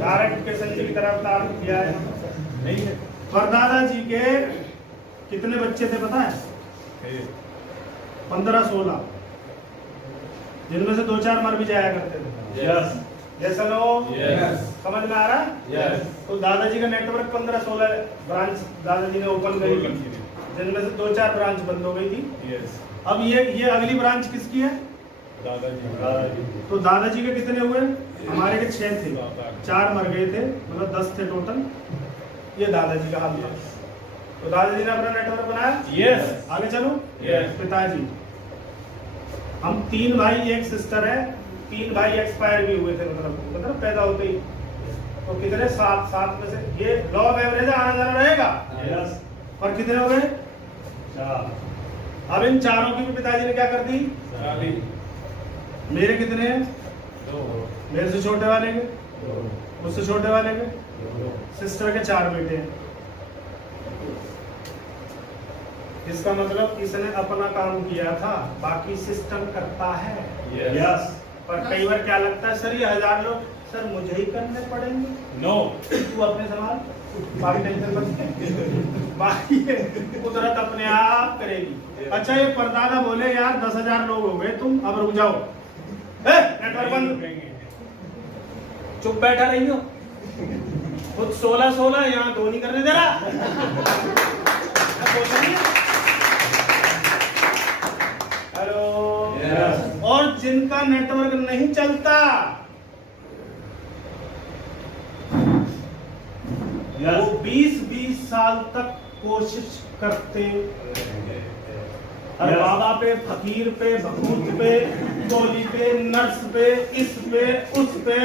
Direct Krishna ji की तरफ तारुफ किया है नहीं है। परदादा जी के कितने बच्चे थे पता है? 15-16, जिनमें से 2-4 मर भी जाया करते थे। यस जैसा लोग समझ में आ रहा है? तो दादाजी का नेटवर्क 15-16 ब्रांच दादाजी ने ओपन करी थी, जिनमें से 2-4 ब्रांच बंद हो गई थी। अब ये अगली ब्रांच किसकी है? दादाजी। तो दादाजी के कितने हुए? हमारे के 6 थे, 4 मर गए थे, मतलब 10 थे टोटल। ये दादाजी का हाल था। तो दादाजी ने अपना नेटवर्क बनाया। यस। आगे चलो। यस। पिताजी, हम 3 भाई 1 सिस्टर है। 3 भाई एक्सपायर भी हुए थे, मतलब पैदा होते ही। तो कितने? 7 में से ये लॉ ऑफ एवरेज आना जाना रहेगा। यस। और कितने हो गए? 4। अब इन चारों की भी पिताजी ने क्या कर दी? मेरे कितने हैं? 2। मेरे से छोटे वाले के, मुझसे छोटे वाले के, सिस्टर के 4 बेटे हैं। इसका मतलब इसने अपना काम किया था, बाकी सिस्टम करता है। यस। पर कई बार क्या लगता है, सर ये 1000 लोग सर मुझे ही करने पड़ेंगे। नो। तू अपने सवाल बाकी टेंशन मत, बाकी कुदरत अपने आप करेगी। अच्छा ये परदादा बोले यार 10,000 लोग हो गए, तुम अब रुक जाओ, नेटवर्क बंद, चुप बैठा रही हो। खुद 16 यहाँ 2 नहीं करने दे रहा। हेलो। और जिनका नेटवर्क नहीं चलता, वो 20-20 साल तक कोशिश करते, अरे बाबा पे, फकीर पे, भूत पे, गोली पे, नर्स पे, इस पे, उस पे।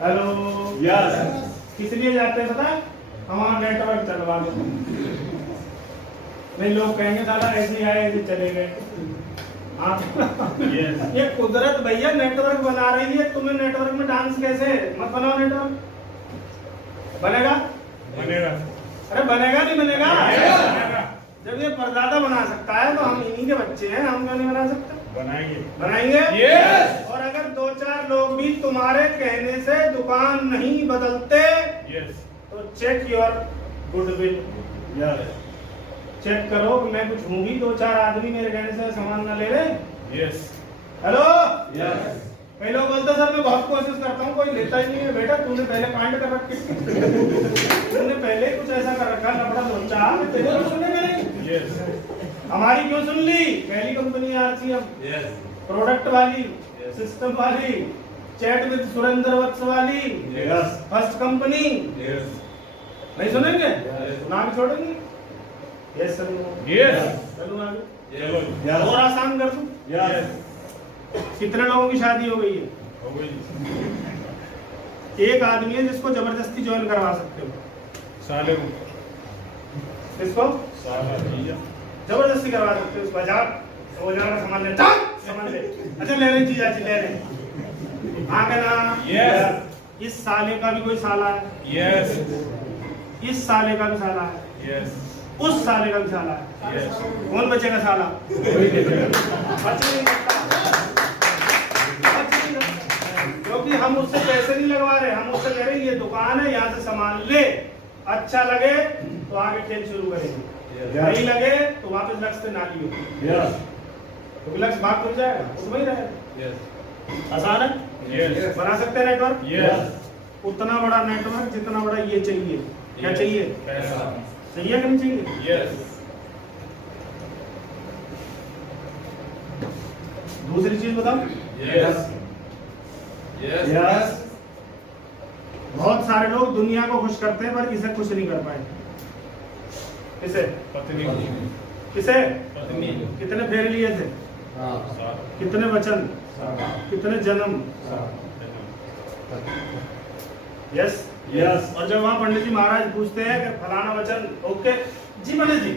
हेलो। यस। किस लिए जाते हैं पता है? हमारा नेटवर्क चलवा दो। नहीं लोग कहेंगे साला ऐसे आए ऐसे चले गए। ये कुदरत भैया नेटवर्क बना रही है। तुम्हें नेटवर्क में डांस कैसे? मत बनाओ नेटवर्क। बनेगा? अरे बनेगा नहीं बनेगा? जब ये परदादा बना सकता है तो हम इन्हीं के बच्चे हैं, हम क्यों नहीं बना सकते? बनाएंगे। यस। और अगर 2-4 लोग भी तुम्हारे कहने से दुकान नहीं बदलते, तो चेक योर गुडविल। चेक करो कि मैं कुछ हूँ भी, 2-4 आदमी मेरे कहने से सामान न ले ले। हेलो। कई लोग बोलते सर मैं बहुत कोशिश करता हूँ, कोई लेता ही नहीं है। बेटा तूने पहले कांड कर रखे, तूने पहले कुछ ऐसा कर रखा, लफड़ा सोचा, तेरे को सुने नहीं। हमारी क्यों सुन ली? पहली कंपनी आरसीएम, प्रोडक्ट वाली, सिस्टम वाली, चैट विद सुरेंद्र वत्स वाली, फर्स्ट कंपनी। नहीं सुनेंगे? नाम छोड़ेंगे? Yes sir. चलो आगे। और आसान कर दूं? कितने लोगों की शादी हो गई है? एक आदमी है जिसको जबरदस्ती ज्वाइन करवा सकते हो। इसको जबरदस्ती करवा सकते हो। बाजार का सामान ले, सामान ले। अच्छा ले रहे जी, चाची ले रहे। आगे ना। इस साले का भी कोई साला है। इस साले का भी साला है। उस साले का भी साला है। कौन बचेगा साला? क्योंकि हम उससे पैसे नहीं लगवा रहे, हम उससे कह रहे ये दुकान है, यहाँ से सामान ले, अच्छा लगे तो आगे खेल शुरू करेंगे, नहीं लगे तो वापस लक्ष्य पे ना लियो। तो लक्ष्य भाग खुल जाएगा, उसमें ही रहेगा। आसान है? बना सकते हैं नेटवर्क। उतना बड़ा नेटवर्क जितना बड़ा ये चाहिए। क्या चाहिए? चाहिए कि नहीं चाहिए? दूसरी चीज बताओ। बहुत सारे लोग दुनिया को खुश करते हैं पर इसे खुश नहीं कर पाए। किसे? किसे? कितने फेरे लिए थे? कितने वचन? कितने जन्म? यस। और जब वहाँ पंडित जी महाराज पूछते हैं कि फलाना वचन ओके जी पंडित जी,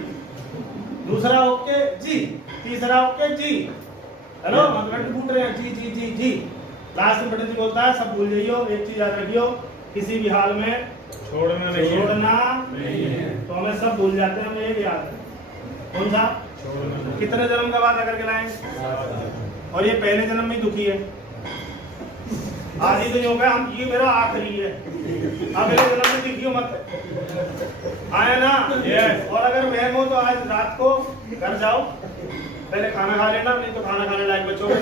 दूसरा ओके जी, तीसरा ओके जी, हेलो मंगलट पूछ रहे हैं जी जी जी जी, लास्ट में पंडित जी बोलता है सब भूल जाइयो, एक चीज याद रखियो, किसी भी हाल में छोड़ना नहीं है। तो हमें सब भूल जाते हैं, हमें एक याद है। कौन सा? कितने जन्म का वादा करके लाएंगे? और ये पहले जन्म में ही दुखी है। आधी तो यूं कहे हम ये मेरा आखिरी है, अगले जन्म में दिखियो मत। आया ना? Yes. और अगर मैं हो तो आज रात को घर जाओ, पहले खाना खा लेना, नहीं तो खाना खाने लायक बचोगे।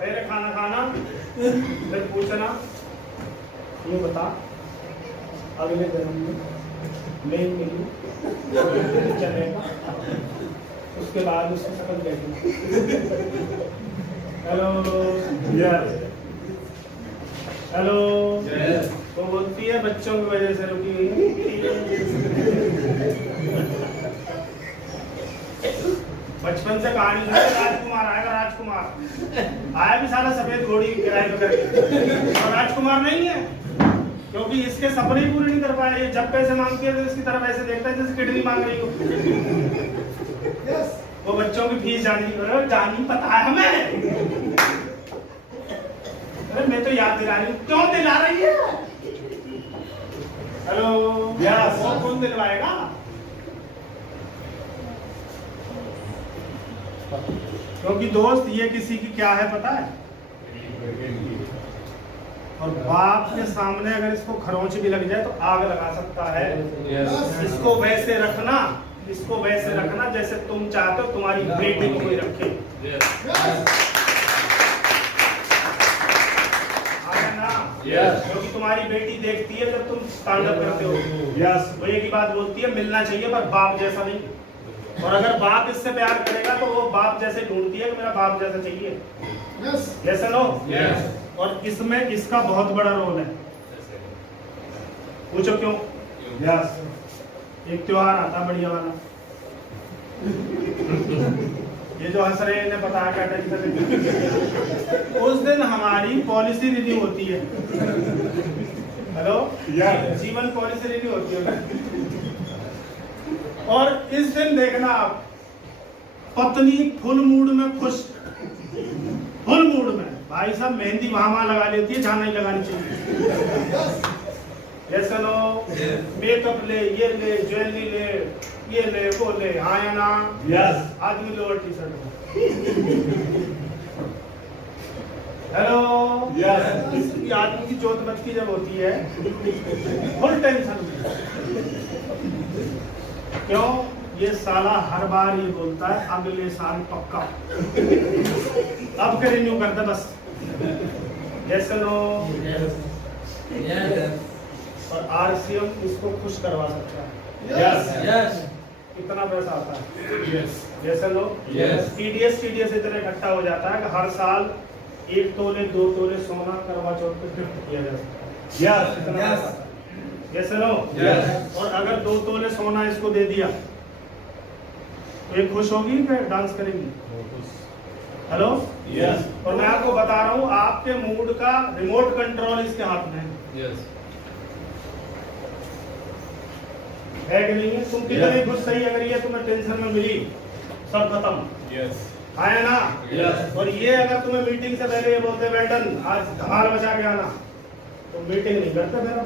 पहले खाना खाना, फिर पूछना ये बता अगले जन्म में मैं मिलूं चलेगा, उसके बाद उसकी शक्ल देखना। Hello Yes. Hello Yes. वो बोलती है बच्चों की वजह से रुकी हुई है। बचपन से कहानी सुनी, राजकुमार आएगा, राजकुमार आया भी साला सफेद घोड़ी किराए पे करके, और राजकुमार नहीं है क्योंकि इसके सपने ही पूरे नहीं कर पाए। ये जब पैसे मांगती है तो इसकी तरफ ऐसे देखता है जैसे किडनी मांग रही हो। वो बच्चों की फीस जानी पता है हमें। अरे मैं तो याद दिला रही हूँ, क्यों दिला रही है? Hello Yes. वो कौन दिलवाएगा? क्योंकि दोस्त ये किसी की क्या है पता है, और बाप के सामने अगर इसको खरोंच भी लग जाए तो आग लगा सकता है। Yes. इसको वैसे रखना, इसको वैसे रखना जैसे तुम चाहते हो तुम्हारी बेटी को कोई रखे। आया ना? Yes. क्योंकि तुम्हारी बेटी देखती है जब तुम स्टैंडअप करते हो, Yes. वो एक ही बात बोलती है मिलना चाहिए पर बाप जैसा नहीं। और अगर बाप इससे प्यार करेगा तो वो बाप जैसे ढूंढती है कि मेरा बाप जैसा चाहिए। जैसा नो? Yes. और इसमें इसका बहुत बड़ा रोल है। पूछो क्यों? Yes. एक त्योहार आता बढ़िया वाला, ये जो हंस रहे हैं इन्हें पता है क्या टेंशन। उस दिन हमारी पॉलिसी रिन्यू होती है। हेलो? Yes. जीवन पॉलिसी रिन्यू होती है। और इस दिन देखना आप, पत्नी फुल मूड में खुश, फुल मूड में भाई साहब मेहंदी वहां लगा लेती है जहां नहीं लगानी चाहिए। जैसे लो मेकअप ले, ये ले, ज्वेलरी ले, ये ले, वो ले, हाँ या ना? Yes. आदमी lower T shirt. Hello? Yes. इसकी आदमी की जोत बचती जब होती है फुल टेंशन में। क्यों? ये साला हर बार ये बोलता है अगले साल पक्का, अब के रिन्यू कर दे बस। जैसे लो और आरसीएम इसको खुश करवा सकता है। Yes. कितना पैसा आता है? Yes. जैसे लो Yes. टीडीएस इतना इकट्ठा हो जाता है कि हर साल 1 तोले 2 तोले सोना करवा चौथ पे गिफ्ट किया जा सकता है। Yes. इतना पैसा आता है। जैसे लो Yes. और अगर 2 तोले सोना इसको दे दिया तो ये खुश होगी कि डांस करेगी? हेलो? Yes. और मैं आपको बता रहा हूँ आपके मूड का रिमोट कंट्रोल इसके हाथ में है। Yes. है कि नहीं है? तुम कितने खुश सही अगर ये तुम्हें टेंशन में मिली, सब खत्म। Yes. आया ना? Yes. और ये अगर तुम्हें मीटिंग से पहले ये बोलते वेल्डन आज धमाल बचा के आना, तो मीटिंग नहीं करते फिर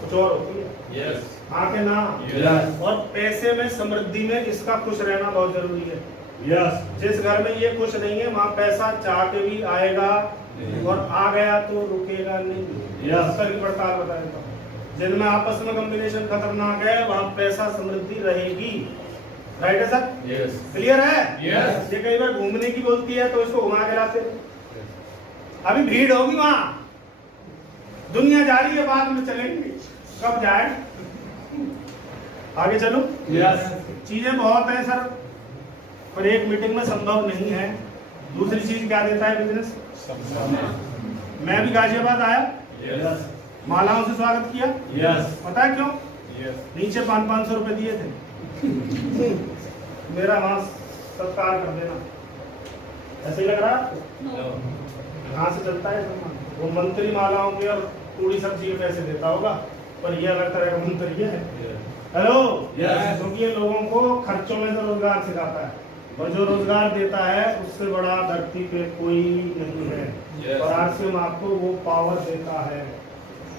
कुछ और होती है। Yes. आके ना? Yes. और पैसे में समृद्धि में इसका खुश रहना बहुत जरूरी है। Yes. जिस घर में ये खुश नहीं है वहाँ पैसा चाह के भी आएगा और आ गया तो रुकेगा नहीं। Yes. स्तर की पड़ताल बता देता हूँ, जिनमें आपस में कॉम्बिनेशन खतरनाक है वहाँ पैसा समृद्धि रहेगी। राइट है सर? Yes. क्लियर है? Yes. ये कई बार घूमने की बोलती है तो इसको घुमा के लाते। अभी भीड़ होगी वहाँ, दुनिया जा रही है, बाद में चलेंगे, कब जाए? आगे चलो। Yes. चीजें बहुत है सर, पर एक मीटिंग में संभव नहीं है। दूसरी चीज क्या देता है बिजनेस? मैं भी गाजियाबाद आया, Yes. मालाओं से स्वागत किया। Yes. पता है क्यों? Yes. नीचे 500 रुपए दिए थे। मेरा वहां सत्कार कर देना, ऐसे ही लग रहा है? No. कहाँ से चलता है सम्मान? वो मंत्री मालाओं के और पूरी सब्जी के पैसे देता होगा, पर ये अलग तरह का मंत्री है। Yes. हेलो? Yes. क्योंकि ये लोगों को खर्चों में से रोजगार सिखाता है, और जो रोजगार देता है उससे बड़ा धरती पे कोई नहीं है। Yes. और आरसीएम आपको वो पावर देता है।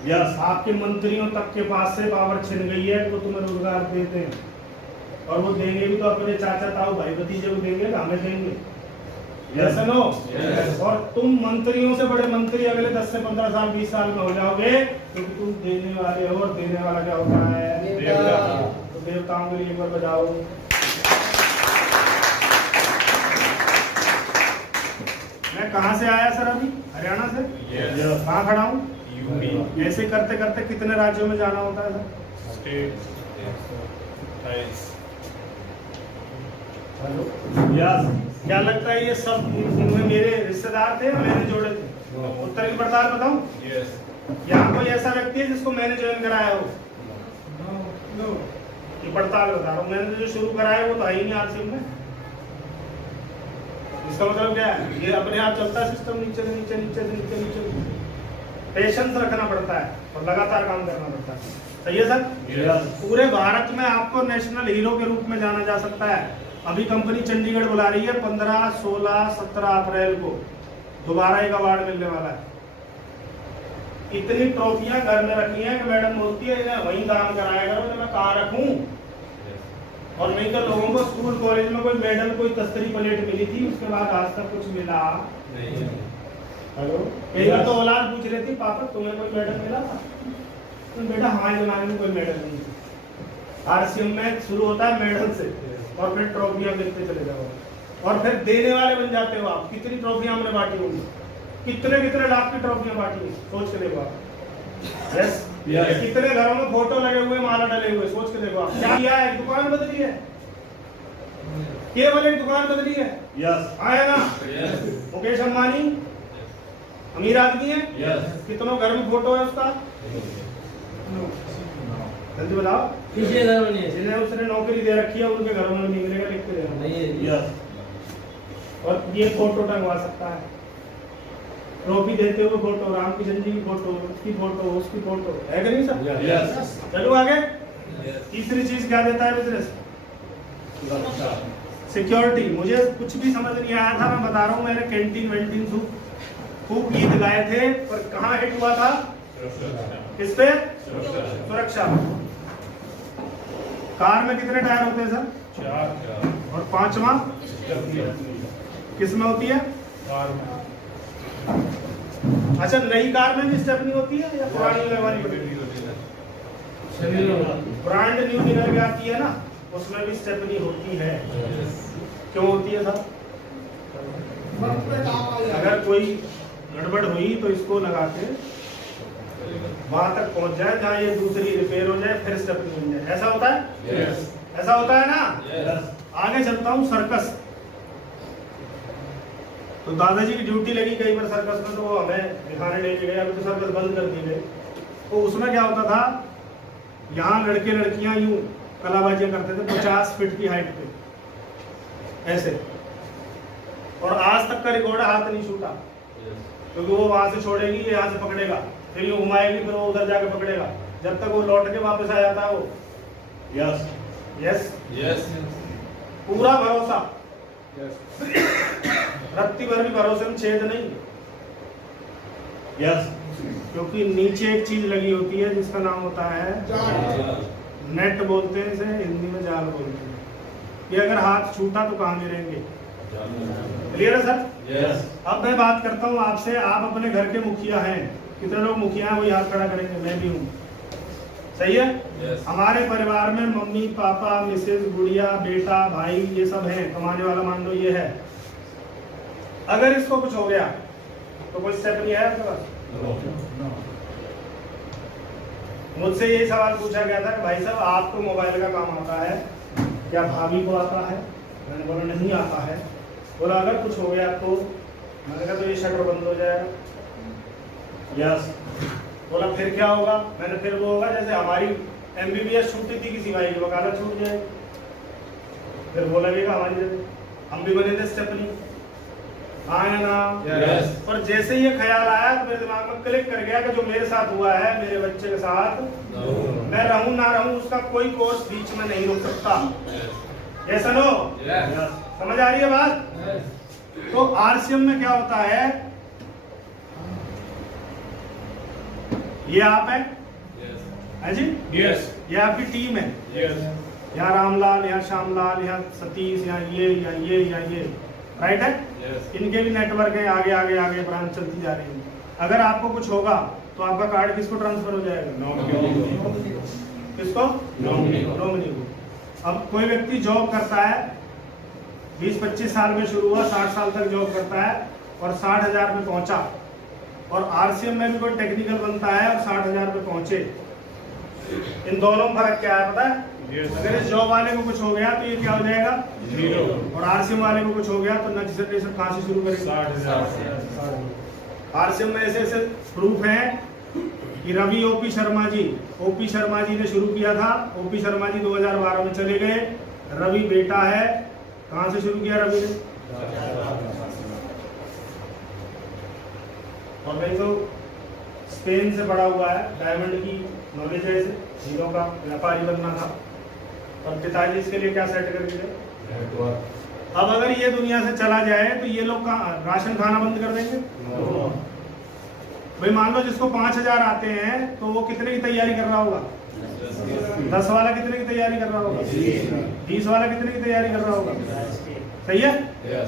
Yes. आपके मंत्रियों तक के पास से पावर छिन गई है तो तुम्हें रोजगार देते हैं, और वो देंगे भी तो अपने चाचा ताऊ भाई भतीजे को देंगे, हमें देंगे। Yes no? Yes. और तुम मंत्रियों से बड़े मंत्री अगले 10 से 15 साल 20 साल में हो जाओगे, क्योंकि तुम देने वाले हो, और देने वाला क्या होता है? देवता। तो देवताओं के लिए एक बार बजाओ। मैं कहाँ से आया सर? अभी हरियाणा से। Yes. कहाँ खड़ा हूँ? यूपी ऐसे करते करते कितने राज्यों में जाना होता है सर? स्टेट हेलो, यस क्या लगता है ये सब इनमें मेरे रिश्तेदार थे या मैंने जोड़े थे? उत्तर की पड़ताल बताऊं? यस यहाँ कोई ऐसा व्यक्ति है जिसको मैंने ज्वाइन कराया हो? ये पड़ताल बता रहा हूँ। मैंने जो शुरू कराया वो तो है ही नहीं आरसीएम में। इसका मतलब क्या है? ये अपने आप चलता है सिस्टम, नीचे से नीचे, नीचे से नीचे, नीचे से। पेशेंस रखना पड़ता है और लगातार काम करना पड़ता है। सही है सर? यस पूरे भारत में आपको नेशनल हीरो के रूप में जाना जा सकता है। अभी कंपनी चंडीगढ़ बुला रही है 15, 16, 17 अप्रैल को दोबारा एक अवार्ड मिलने वाला है। इतनी ट्रॉफियां घर में रखी हैं कि मैडम बोलती है इन्हें वहीं दान कराया करो, तो मैं कहाँ रखूं? और नहीं तो लोगों को स्कूल कॉलेज में कोई मेडल, कोई तस्तरी प्लेट मिली थी, उसके बाद आज तक कुछ मिला नहीं हेलो, एक बार तो औलाद पूछ रही थी, पापा तुम्हें कोई मेडल मिला था? तो बेटा हमारे जमाने में कोई मेडल नहीं था। आरसीएम में शुरू होता है मेडल से, और फिर ट्रॉफियां मिलते चले जाओ, और फिर देने वाले बन जाते हो आप। कितनी ट्रॉफियां हमने बांटी होंगी, कितने कितने लाख की ट्रॉफियां बांटी है, सोच के देखो आप। Yes Yes. कितने घरों में फोटो लगे हुए, माला डले हुए, सोच के देखो आप। क्या किया है? दुकान बदली है, केवल एक दुकान बदली है। यस आया ना? यस मुकेश अंबानी अमीर आदमी है, यस कितनों घर में फोटो है उसका? जल्दी बताओ। पीछे इधर बनी है। जिन्हें उसने नौकरी दे रखी है उनके घरों में नहीं मिलेगा, लिख के देना। नहीं है। यस और ये फोटो टंगवा सकता है, ट्रॉफी देते हुए फोटो, रामकिशन जी की फोटो, उसकी फोटो, उसकी फोटो, है कि नहीं सर? यस चलो आगे। तीसरी चीज क्या देता है बिजनेस? सिक्योरिटी। मुझे कुछ भी समझ नहीं आया था, मैं बता रहा हूँ। मैंने कैंटीन वेंटीन खूब गीत गाए थे, पर कहाँ हिट हुआ था? किस पे? सुरक्षा। कार में कितने टायर होते हैं सर? 4 और 5वां किस में होती है? अच्छा, नई कार में भी स्टेपनी होती है या पुरानी लगवानी पड़ती है? ब्रांड न्यू निकल के आती है ना, उसमें भी स्टेपनी होती है। क्यों होती है सर? अगर कोई गड़बड़ हुई तो इसको लगा के वहां तक पहुंच जाए जहाँ ये दूसरी रिपेयर हो जाए, फिर स्टेपनी मिल जाए। ऐसा होता है? यस ऐसा होता है ना? यस आगे चलता हूँ। सर्कस। तो दादाजी की ड्यूटी लगी कई बार सर्कस में, तो वो हमें दिखाने ले गए। अभी तो सर्कस बंद कर दी गई। तो उसमें क्या होता था, यहाँ लड़के लड़कियां यूं कलाबाजियां करते थे 50 फीट की हाइट पे ऐसे, और आज तक का रिकॉर्ड हाथ नहीं छूटा, क्योंकि वो वहां से छोड़ेगी, ये यहाँ से पकड़ेगा, फिर यूं घुमाएगी, फिर वो उधर जाके पकड़ेगा, जब तक वो लौट के वापस आ जाता है वो। यस यस, यस पूरा भरोसा, रत्ती भर भी भरोसे में छेद नहीं, यस क्योंकि नीचे एक चीज लगी होती है जिसका नाम होता है नेट, बोलते हैं इसे, हिंदी में जाल बोलते हैं। ये अगर हाथ छूटा तो कहाँ गिरेंगे? क्लियर है सर? यस अब मैं बात करता हूँ आपसे। आप अपने घर के मुखिया हैं। कितने लोग मुखिया हैं? वही हाथ खड़ा करेंगे। मैं भी हूँ। सही है? Yes. हमारे परिवार में मम्मी पापा मिसेज गुड़िया बेटा भाई ये सब हैं। कमाने वाला मान लो ये है। अगर इसको कुछ हो गया तो कोई स्टेप नहीं है आपके पास? मुझसे ये सवाल पूछा गया था कि भाई साहब आपको मोबाइल का काम आता है क्या? भाभी को आता है? मैंने बोला नहीं आता है। बोला अगर कुछ हो गया तो? मैंने कहा तो ये शटर बंद हो जाएगा। यस बोला फिर क्या होगा? मैंने फिर वो होगा जैसे हमारी MBBS छूटी थी किसी भाई की, वकालत छूट जाएगी, फिर वो लगेगा हमारी जगह। हम भी बने थे स्टेपनी, आया ना? Yes. पर जैसे ये ख्याल आया तो मेरे दिमाग में क्लिक कर गया कि जो मेरे साथ हुआ है मेरे बच्चे के साथ, मैं रहूं ना रहूं उसका कोई कोर्स बीच में नहीं रुक सकता। ऐसा नो? यस समझ आ रही है बात? तो आरसीएम में क्या होता है, ये आप है जी, यस ये आपकी टीम है। यस यहाँ रामलाल, यहाँ श्यामलाल, यहाँ सतीश, यहाँ ये, यहाँ ये, यहाँ ये, राइट है? Yes. इनके भी नेटवर्क है, आगे आगे आगे ब्रांच चलती जा रही है। अगर आपको कुछ होगा तो आपका कार्ड किसको ट्रांसफर हो जाएगा? किसको? नॉमिनी को। नॉमिनी को। अब कोई व्यक्ति जॉब करता है, 20-25 साल में शुरू हुआ, 60 साल तक जॉब करता है और 60,000 पे पहुंचा, और आरसीएम में भी कोई टेक्निकल बनता है और 60,000 पे पहुंचे। इन दोनों में फर्क क्या है पता है? अगर इस जॉब वाले को कुछ हो गया तो ये क्या हो जाएगा? 0। और आरसीएम वाले को कुछ हो गया तो नक्सल कहाँ से शुरू करेंगे? 60,000। आरसीएम में ऐसे ऐसे प्रूफ हैं कि रवि ओपी शर्मा जी ने शुरू किया था। ओपी शर्मा जी 2012 में चले गए। रवि बेटा है, कहाँ से शुरू किया रवि ने? और नहीं तो स्पेन से पढ़ा हुआ है, डायमंड की नॉलेज है इसे, हीरो का व्यापारी बनना था। और पिताजी इसके लिए क्या सेट करके गए? अब अगर ये दुनिया से चला जाए तो ये लोग राशन खाना बंद कर देंगे? भाई मान लो जिसको 5,000 आते हैं तो वो कितने की तैयारी कर रहा होगा? 10 वाला कितने की तैयारी कर रहा होगा? 20 वाला कितने की तैयारी कर रहा होगा? सही है?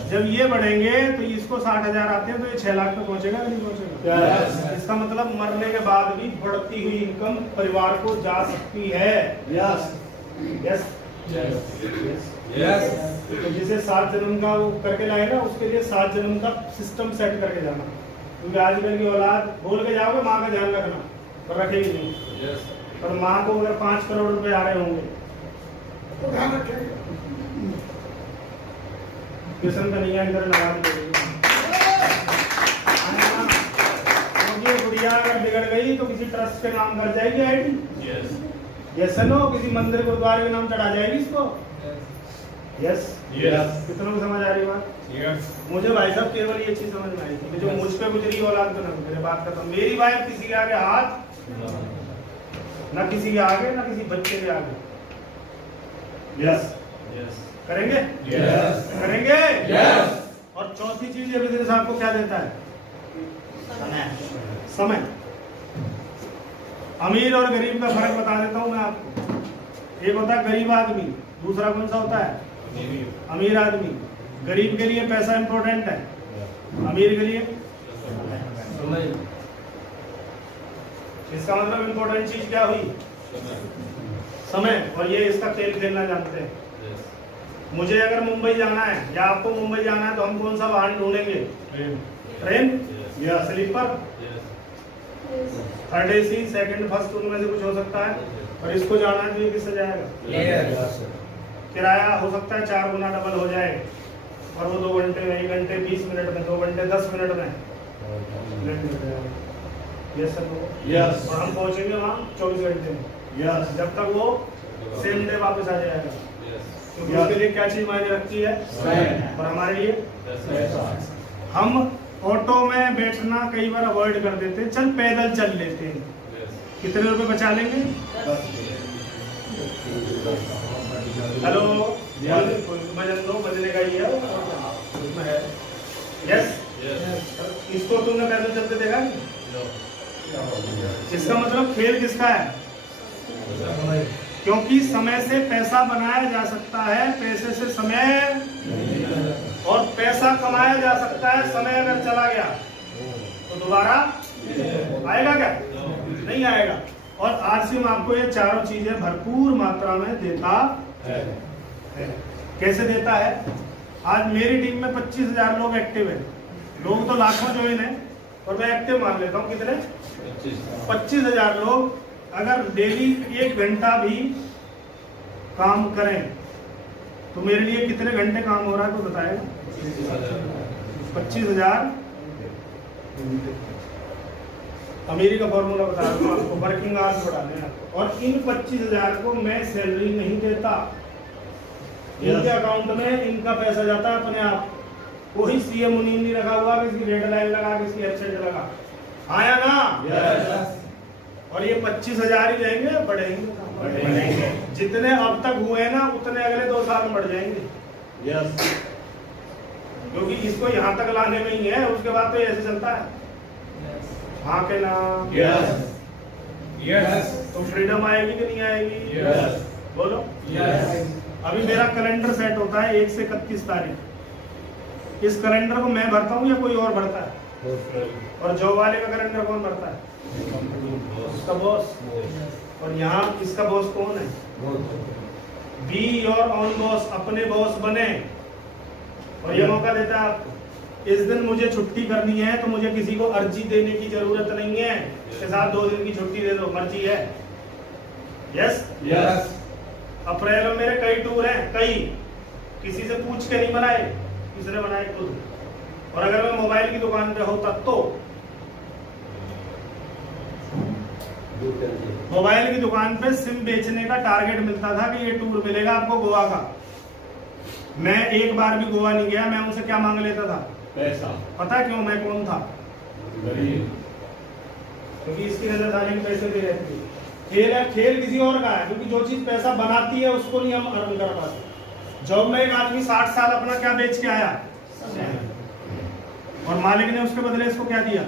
जब ये बढ़ेंगे तो इसको 60,000 आते हैं तो ये 6 लाख पे पहुंचेगा कि नहीं पहुंचेगा? इसका मतलब मरने के बाद भी बढ़ती हुई इनकम परिवार को जा सकती है। यस तो जिसे 7 जन्म का वो करके लाएगा उसके लिए 7 जन्म का सिस्टम सेट करके जाना। क्योंकि आजकल की औलाद बोल के जाओगे माँ का ध्यान रखना, पर रखेगी नहीं। पर माँ को अगर 5 करोड़ रुपए आ रहे होंगे तो ध्यान रखेगा। किशन कन्हैया इधर लगा दी, क्योंकि गुड़िया अगर बिगड़ गई तो किसी ट्रस्ट के नाम कर जाएगी आईडी। यस नो, किसी मंदिर गुरुद्वारे के नाम चढ़ा जाएगी इसको। यस कितनों को समझ आ रही बात? मुझे भाई साहब केवल ये चीज समझ में आई थी, जो मुझ पे गुजरी औलाद तो ना मेरे बात खत्म। मेरी वाइफ किसी के आगे हाथ, ना किसी के आगे, ना किसी बच्चे के आगे। यस करेंगे? करेंगे? और चौथी चीज ये बिजनेस आपको क्या देता है? समय। अमीर और गरीब का फर्क बता देता हूं मैं आपको। एक होता है गरीब आदमी, दूसरा कौन सा होता है? अमीर आदमी। गरीब के लिए पैसा इंपॉर्टेंट है, अमीर के लिए इसका मतलब इंपॉर्टेंट चीज क्या हुई? समय। और ये इसका खेल खेलना जानते हैं। मुझे अगर मुंबई जाना है या आपको मुंबई जाना है तो हम कौन सा वाहन ढूंढेंगे? ट्रेन या sleeper? Third AC, second, first, उनमें से कुछ हो सकता है। और इसको जाना है तो ये किससे जाएगा? किराया हो सकता है 4 गुना डबल हो जाए, और वो 2 घंटे में, 1 घंटे 20 मिनट में, 2 घंटे 10 मिनट में। Yes sir. और हम पहुंचेंगे वहाँ 24 घंटे में। यस, जब तक वो सेम डे वापस आ जाएगा। क्योंकि उसके लिए क्या चीज मायने रखती है? और हमारे लिए हम ऑटो में बैठना कई बार अवॉइड कर देते हैं, चल पैदल चल लेते हैं। कितने रुपए बचा लेंगे? हेलो, वजन दो, बजने का ही है उसमें है। यस, इसको तुमने पैदल चलते देखा नहीं? इसका मतलब खेल किसका है? क्योंकि समय से पैसा बनाया जा सकता है, पैसे से समय, और पैसा कमाया जा सकता है। समय अगर चला गया तो दोबारा आएगा क्या? नहीं आएगा। और आरसीएम आपको ये चारों चीजें भरपूर मात्रा में देता है। कैसे देता है? आज मेरी टीम में 25,000 लोग एक्टिव है। लोग तो लाखों ज्वाइन है, और मैं एक्टिव मान लेता हूँ कितने? 25,000 लोग अगर डेली 1 घंटा भी काम करें तो मेरे लिए कितने घंटे काम हो रहा है तो बताएगा? 25,000। अमीरी का फॉर्मूला बता रहा हूँ आपको, वर्किंग आवर्स बढ़ाने हैं आपको। और इन 25,000 को मैं सैलरी नहीं देता, इनके अकाउंट में इनका पैसा जाता है अपने आप। कोई सीएम मुनीम नहीं रखा हुआ, किसी रेड लाइन लगा, किसी एब्सेंट लगा। आया ना? और ये 25,000 ही रहेंगे, बढ़ेंगे। जितने अब तक हुए ना उतने अगले 2 साल में बढ़ जाएंगे। क्योंकि इसको यहाँ तक लाने में ही है, उसके बाद तो ऐसे चलता है। हाँ के ना? तो फ्रीडम आएगी कि नहीं आएगी? बोलो। अभी मेरा कैलेंडर सेट होता है 1 से 31 तारीख। इस कैलेंडर को मैं भरता हूँ या कोई और भरता है? और जॉब वाले का कैलेंडर कौन भरता है? उसका बॉस। और यहाँ इसका बॉस कौन है? बी योर ओन बॉस, अपने बॉस बने। और ये मौका देता है आपको, इस दिन मुझे छुट्टी करनी है तो मुझे किसी को अर्जी देने की जरूरत नहीं है, इसके साथ 2 दिन की छुट्टी दे दो, मर्जी है। Yes yes. अप्रैल में मेरे कई टूर हैं, कई, किसी से पूछ के नहीं बनाए, किसने बनाए? खुद। और अगर मैं मोबाइल की दुकान पे होता तो मोबाइल की दुकान पे सिम बेचने का टारगेट मिलता था कि ये टूर मिलेगा आपको गोवा का। मैं एक बार भी गोवा नहीं गया, मैं उनसे क्या मांग लेता था? पैसा। पता है क्यों? मैं कौन था? क्योंकि इसकी नजर थाने के पैसे दे रहती है। खेल है, खेल किसी और का है, क्योंकि जो चीज पैसा बनाती है उसको नहीं हम अर्न कर पाते। जॉब में एक आदमी 60 साल अपना क्या बेच के आया? और मालिक ने उसके बदले इसको क्या दिया?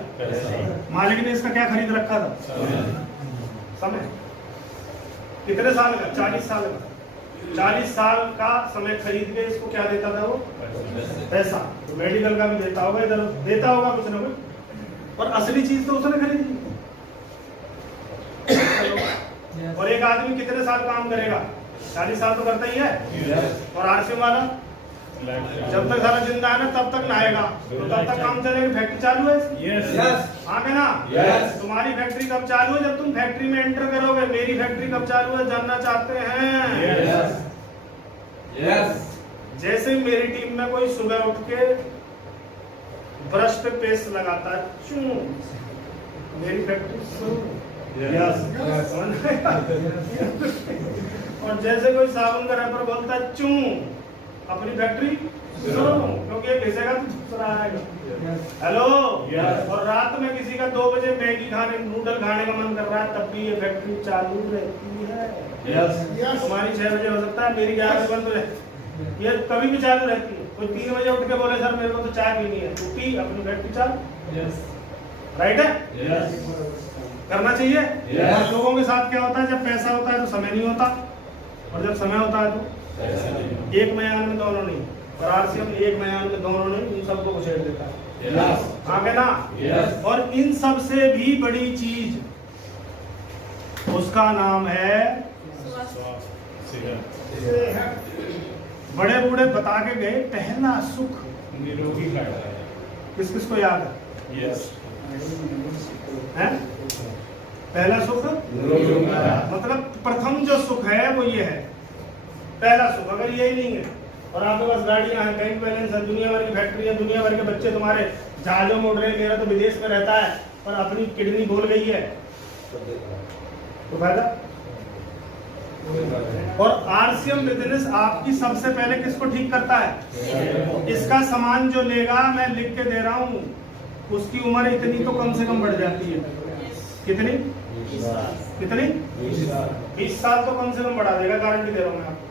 मालिक ने इसका क्या खरीद रखा था? समय। कितने साल का? 40 साल का। 40 साल का समय खरीद के इसको क्या देता था वो? पैसा। तो मेडिकल का भी देता होगा, इधर देता होगा कुछ ना कुछ, और असली चीज तो उसने खरीद ली। और एक आदमी कितने साल काम करेगा? 40 साल तो करता ही है। और आरसीएम वाला जब तक सारा जिंदा है ना तब तक नहाएगा, तो तब तक काम चलेगा। फैक्ट्री चालू है? हाँ है ना? तुम्हारी फैक्ट्री कब चालू है? जब तुम फैक्ट्री में एंटर करोगे। मेरी फैक्ट्री कब चालू है जानना चाहते हैं? जैसे मेरी टीम में कोई सुबह उठ के ब्रश पे पेस्ट लगाता है, चूं, मेरी फैक्ट्री शुरू। और जैसे कोई साबुन का रैपर बोलता है चूं, अपनी फैक्ट्री शुरू, क्योंकि एक घिसेगा तो दूसरा आएगा। हेलो। और रात में किसी का 2 बजे मैगी खाने, नूडल खाने का मन कर रहा है, तब भी ये फैक्ट्री चालू रहती है। तुम्हारी 6 बजे हो सकता है, मेरी 11 बजे बंद हो जाए, ये कभी भी चालू रहती है। कोई 3 बजे उठ के बोले सर मेरे को तो चाय पीनी है, तो पी, अपनी फैक्ट्री चालू। राइट है? करना चाहिए। लोगों के साथ क्या होता है, जब पैसा होता है तो समय नहीं होता, और जब समय होता है तो एक मयान में दोनों नहीं। और आरसीएम एक मयान में दोनों नहीं, इन सबको उछेड़ देता है। आगे ना? और इन सब से भी बड़ी चीज, उसका नाम है बड़े बूढ़े बता के गए, पहला सुख निरोगी काटा है। किस किस को याद है? हैं? पहला सुख मतलब प्रथम जो सुख है वो ये है, पहला सुख। अगर यही नहीं है और आपके पास गाड़ियां हैं, बैंक बैलेंस है, दुनिया भर की फैक्ट्री है, दुनिया भर के बच्चे तुम्हारे जहाजों में उड़ रहे हैं, मेरा तो विदेश में रहता है पर अपनी किडनी बोल गई है, तो फायदा। और आरसीएम बिजनेस आपकी सबसे पहले किसको ठीक करता है? इसका सामान जो लेगा, मैं लिख के दे रहा हूँ, उसकी उम्र इतनी तो कम से कम बढ़ जाती है। कितनी? 20 साल तो कम से कम बढ़ा देगा, गारंटी दे रहा हूँ मैं आपको।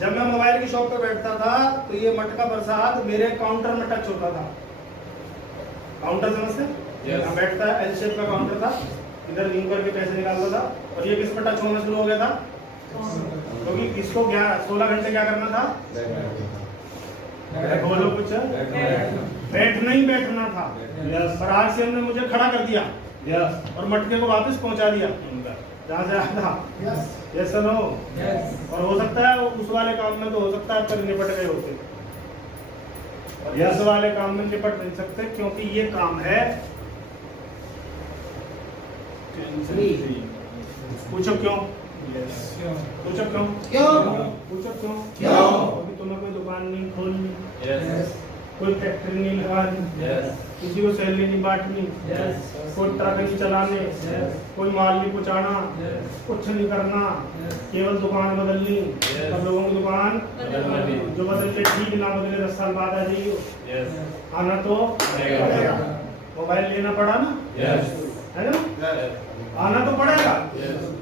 जब मैं मोबाइल की शॉप पे बैठता था तो ये मटका प्रसाद मेरे काउंटर में टच होता था। काउंटर समझते? यहाँ बैठता है, एल शेप का काउंटर था, इधर नींव करके पैसे निकालता था, और ये किस पर टच होना शुरू हो गया था? क्योंकि इसको 16 घंटे क्या करना था? बोलो कुछ। बैठना ही बैठना था। पर आरसीएम ने मुझे खड़ा कर दिया और मटके को वापस पहुंचा दिया जहाँ से आया था। Yes no? और हो सकता है उस वाले काम में तो हो सकता है पर निपट गए होते, और यस वाले काम में निपट नहीं सकते, क्योंकि ये काम है। पूछो क्यों? पूछो क्यों? पूछो क्यों? क्योंकि तुम्हें कोई दुकान नहीं खोलनी, कोई फैक्ट्री नहीं लगानी, किसी को सैलरी नहीं बांटनी, कोई ट्रक नहीं चलाने, कोई माल नहीं पहुंचाना, कुछ नहीं करना, केवल दुकान बदलनी। सब लोगों की दुकान जो बदल के ठीक ना बदले 10 साल बाद आ जाइए। आना तो मोबाइल लेना पड़ा ना, है ना? आना तो पड़ेगा।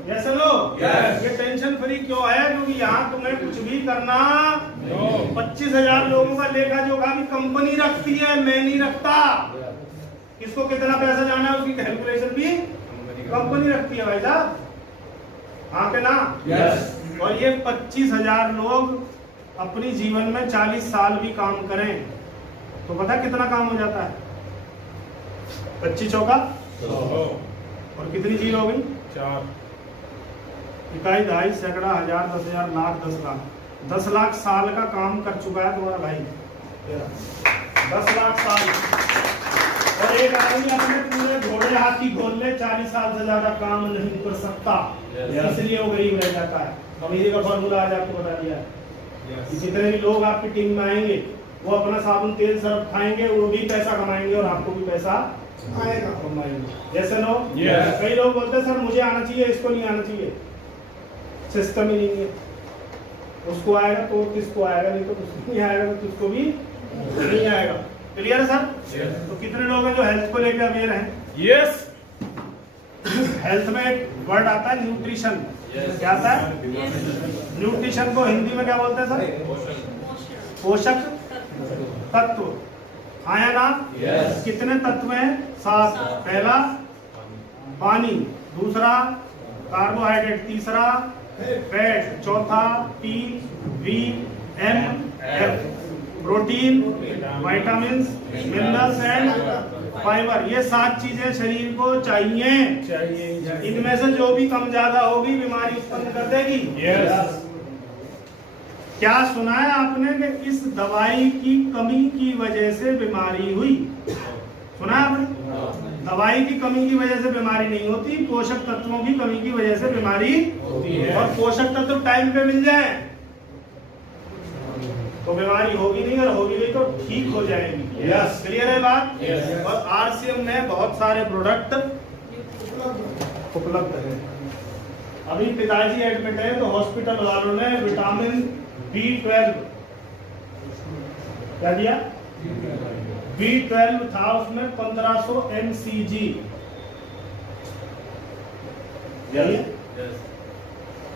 यस लो? ये टेंशन फ्री क्यों है? क्योंकि यहाँ तुम्हें कुछ भी करना 25,000 लोगों का लेखा जोखा भी कंपनी रखती है, मैं नहीं रखता। किसको कितना पैसा जाना है उसकी कैलकुलेशन भी कंपनी रखती है भाई साहब। हाँ के ना? और ये 25,000 लोग अपनी जीवन में 40 साल भी काम करें तो पता है कितना काम हो जाता है? 25 चौका 100 और कितनी जीरो हो गई? 4 इकाई, दहाई, सैकड़ा, हजार, 10,000, लाख, 10 लाख। 10 लाख साल का काम कर चुका है तुम्हारा भाई। 10 लाख साल। और एक आदमी अपने पूरे घोड़े हाथी घोल ले 40 साल से ज्यादा काम नहीं कर सकता, इसलिए वो गरीब रह जाता है। अमीरी का फॉर्मूला आज आपको बता दिया है। जितने भी लोग आपकी टीम में आएंगे वो अपना साबुन तेल सर्फ खाएंगे, वो भी पैसा कमाएंगे और आपको भी पैसा आएगा, कमाएंगे। जैसे लोग कई लोग बोलते हैं सर मुझे आना चाहिए, इसको नहीं आना चाहिए, सिस्टम ही नहीं है। उसको आएगा तो किसको आएगा, नहीं तो किसको नहीं आएगा तो किसको भी नहीं आएगा। क्लियर है सर? तो कितने लोग हैं जो हेल्थ को लेकर अवेयर हैं? यस। हेल्थ में एक वर्ड आता है न्यूट्रिशन। क्या आता है? न्यूट्रिशन को हिंदी में क्या बोलते हैं सर? पोषक तत्व। आया ना? कितने तत्व हैं? 7। पहला पानी, दूसरा कार्बोहाइड्रेट, तीसरा फैट, चौथा P, V, M, F, protein, vitamins, minerals and fibre. ये 7 चीजें शरीर को चाहिए। इनमें से जो भी कम ज्यादा होगी बीमारी उत्पन्न कर देगी। क्या सुना है आपने कि इस दवाई की कमी की वजह से बीमारी हुई? सुना है आपने? दवाई की कमी की वजह से बीमारी नहीं होती, पोषक तत्वों की कमी की वजह से बीमारी होती है। और पोषक तत्व टाइम पे मिल जाए तो बीमारी होगी नहीं, और होगी नहीं तो ठीक हो जाएगी। यस, क्लियर है बात? और आरसीएम में बहुत सारे प्रोडक्ट उपलब्ध है। अभी पिताजी एडमिट है तो हॉस्पिटल वालों ने विटामिन B12 क्या दिया? B12 था उसमें 1500 mcg।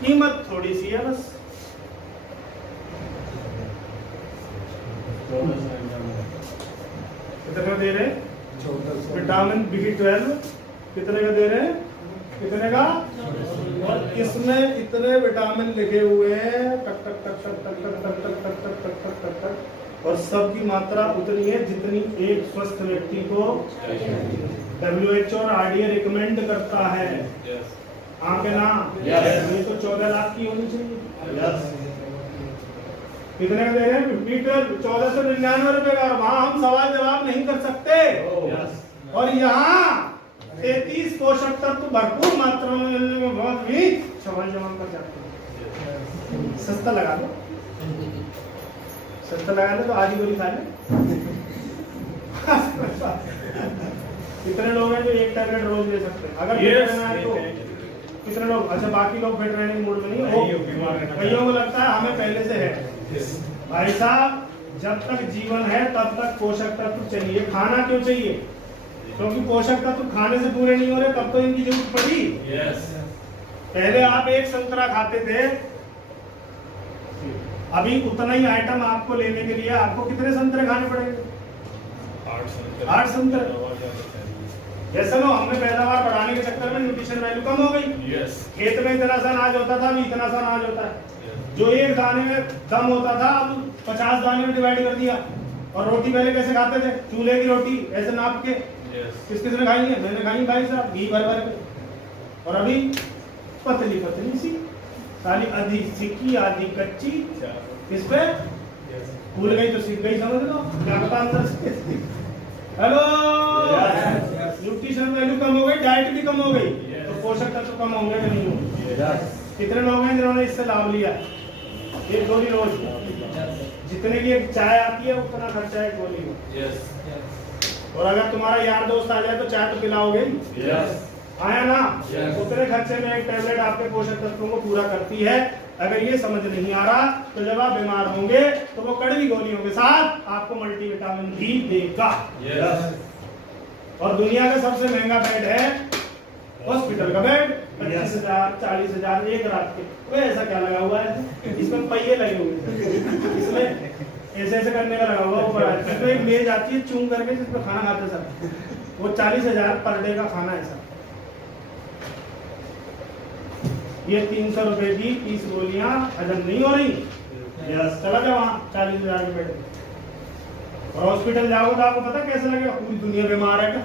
कीमत थोड़ी सी है बस। कितने का दे रहे? विटामिन B12 कितने का दे रहे हैं? कितने का? और इसमें इतने विटामिन लिखे हुए हैं, टक टक टक टक टक टक टक टक टक टक टक टक टक टक, और सबकी मात्रा उतनी है जितनी एक स्वस्थ व्यक्ति को WHO और RDA रिकमेंड करता है। हाँ के ना? ये तो 14 लाख की होनी चाहिए। कितने का दे रहे हैं? B12 1499 रुपए का। वहां हम सवाल जवाब नहीं कर सकते। और यहाँ 33 पोषक तत्व भरपूर मात्रा में मिलने में बहुत भी सवाल जवाब कर जाते हैं। सस्ता लगा दो, सस्ता लगा दो तो आज ही गोली खा ले। कितने लोग हैं जो एक टैबलेट रोज ले सकते हैं? अगर तो कितने लोग? अच्छा, बाकी लोग फिट रहने के मूड में नहीं हो। कईयों को लगता है हमें पहले से है। भाई साहब, जब तक जीवन है तब तक पोषक तत्व चाहिए। खाना क्यों चाहिए? क्योंकि पोषक तत्व खाने से पूरे नहीं हो रहे, तब तो इनकी जरूरत पड़ी। पहले आप एक संतरा खाते थे, अभी उतना ही आइटम आपको लेने के लिए आपको कितने संतरे खाने पड़ेंगे? 8 संतरे। जैसे लो हमने पैदावार बढ़ाने के चक्कर में न्यूट्रिशन वैल्यू कम हो गई। खेत में इतना सा अनाज होता था, अभी इतना सा अनाज होता है। जो एक दाने में दम होता था अब 50 दाने में डिवाइड कर दिया। और रोटी पहले कैसे खाते थे? चूल्हे की रोटी ऐसे नाप के। किस किसने खाई है? मैंने खाई भाई साहब, घी भर भर के। और अभी पतली पतली सी, साली आधी सिक्की आधी कच्ची। इस पे भूल गई तो सीख गई, समझ लो क्या पता अंदर से। हेलो, न्यूट्रिशन वैल्यू कम हो गई, डाइट भी कम हो गई, तो पोषक तत्व कम होंगे कि नहीं होंगे? कितने लोग हैं जिन्होंने इससे लाभ लिया? एक गोली रोज, जितने की एक चाय आती है उतना खर्चा है गोली में। और अगर तुम्हारा यार दोस्त आ जाए तो चाय तो पिलाओगे ही। आया ना? उतने खर्चे में एक टैबलेट आपके पोषक तत्वों को पूरा करती है। अगर ये समझ नहीं आ रहा तो जब आप बीमार होंगे तो वो कड़वी गोलियों के साथ आपको मल्टीविटामिन भी देगा। और दुनिया का सबसे महंगा बेड है हॉस्पिटल का बेड। 25,000 40,000 एक रात के। वो ऐसा क्या लगा हुआ है? इसमें पहिए लगे हुए हैं, इसमें ऐसे ऐसे करने का लगा हुआ। वो बड़ा है, इसमें एक मेज आती है चूम करके जिसमें खाना खाते सर। वो 40,000 पर डे का खाना है सर। ये 300 रुपए की 30 गोलियां हजम नहीं हो रही। चला जाओ वहाँ 40,000 के बेड। और हॉस्पिटल जाओगे तो आपको पता कैसे लगेगा, पूरी दुनिया बीमार है क्या,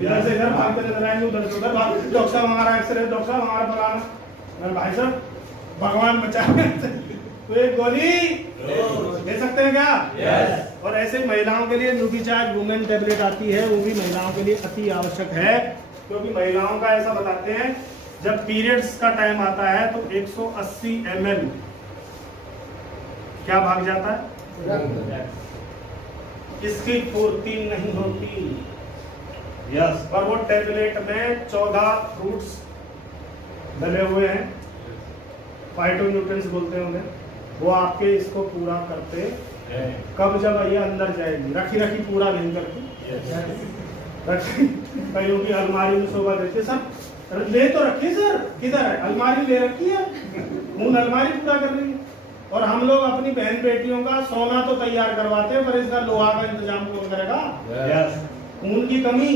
इधर से इधर भागते नजर आएंगे, उधर से उधर भाग, डॉक्टर साहब हमारा एक्सरे, डॉक्टर साहब हमारा फलाना। मैं भाई साहब भगवान बचाए तो एक गोली ले सकते हैं क्या? yes. और ऐसे महिलाओं के लिए न्यूट्रीचार्ज वुमेन टेबलेट आती है, वो भी महिलाओं के लिए अति आवश्यक है, क्योंकि महिलाओं का ऐसा बताते हैं जब पीरियड्स का टाइम आता है तो 180 ml क्या भाग जाता है, इसकी पूर्ति नहीं होती। यस, और वो टेबलेट में 14 फ्रूट्स डले हुए हैं, फाइटोन्यूट्रिएंट्स बोलते हैं उन्हें, वो आपके इसको पूरा करते कब, जब ये अंदर जाएगी, रखी रखी पूरा नहीं करती, रखी कईयों की अलमारी में शोभा देती है, सर ले तो रखिए सर, किधर है अलमारी, ले रखी है, खून अलमारी पूरा कर रही है। और हम लोग अपनी बहन बेटियों का सोना तो तैयार करवाते हैं, पर इसका लोहा का इंतजाम कौन करेगा? खून की कमी,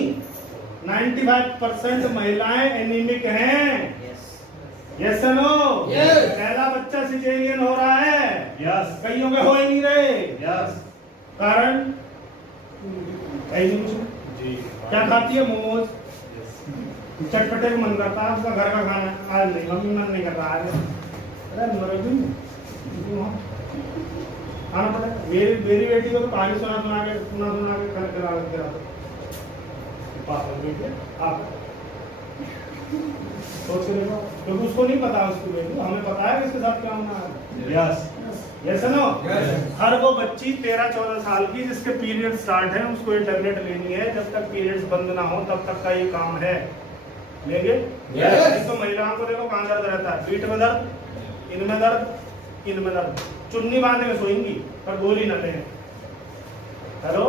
95% महिलाएं एनीमिक हैं। Yes no? पहला बच्चा सिजेरियन हो रहा है, यस, कईयों के हो ही नहीं रहे, यस, कारण जी क्या खाती है, मोमोज, चटपटे को मन करता है, उसका घर का खाना आज नहीं, मम्मी मन नहीं कर रहा है, अरे खाना पड़ेगा। मेरी बेटी को तो कहानी सुना के करा पापा बेटे आप सोच के देखो, क्योंकि उसको नहीं पता, उसकी बेटी, हमें पता है इसके साथ क्या होना है। Yes yes no? हर वो बच्ची 13-14 साल की जिसके पीरियड स्टार्ट है, उसको ये टेबलेट लेनी है, जब तक पीरियड्स बंद ना हो तब तक का ये काम है, लेंगे। तो महिलाओं को देखो कहाँ दर्द रहता है, पीठ में दर्द, इनमें दर्द, इनमें दर्द, चुन्नी बांधे में सोएंगी पर गोली न लें। हेलो,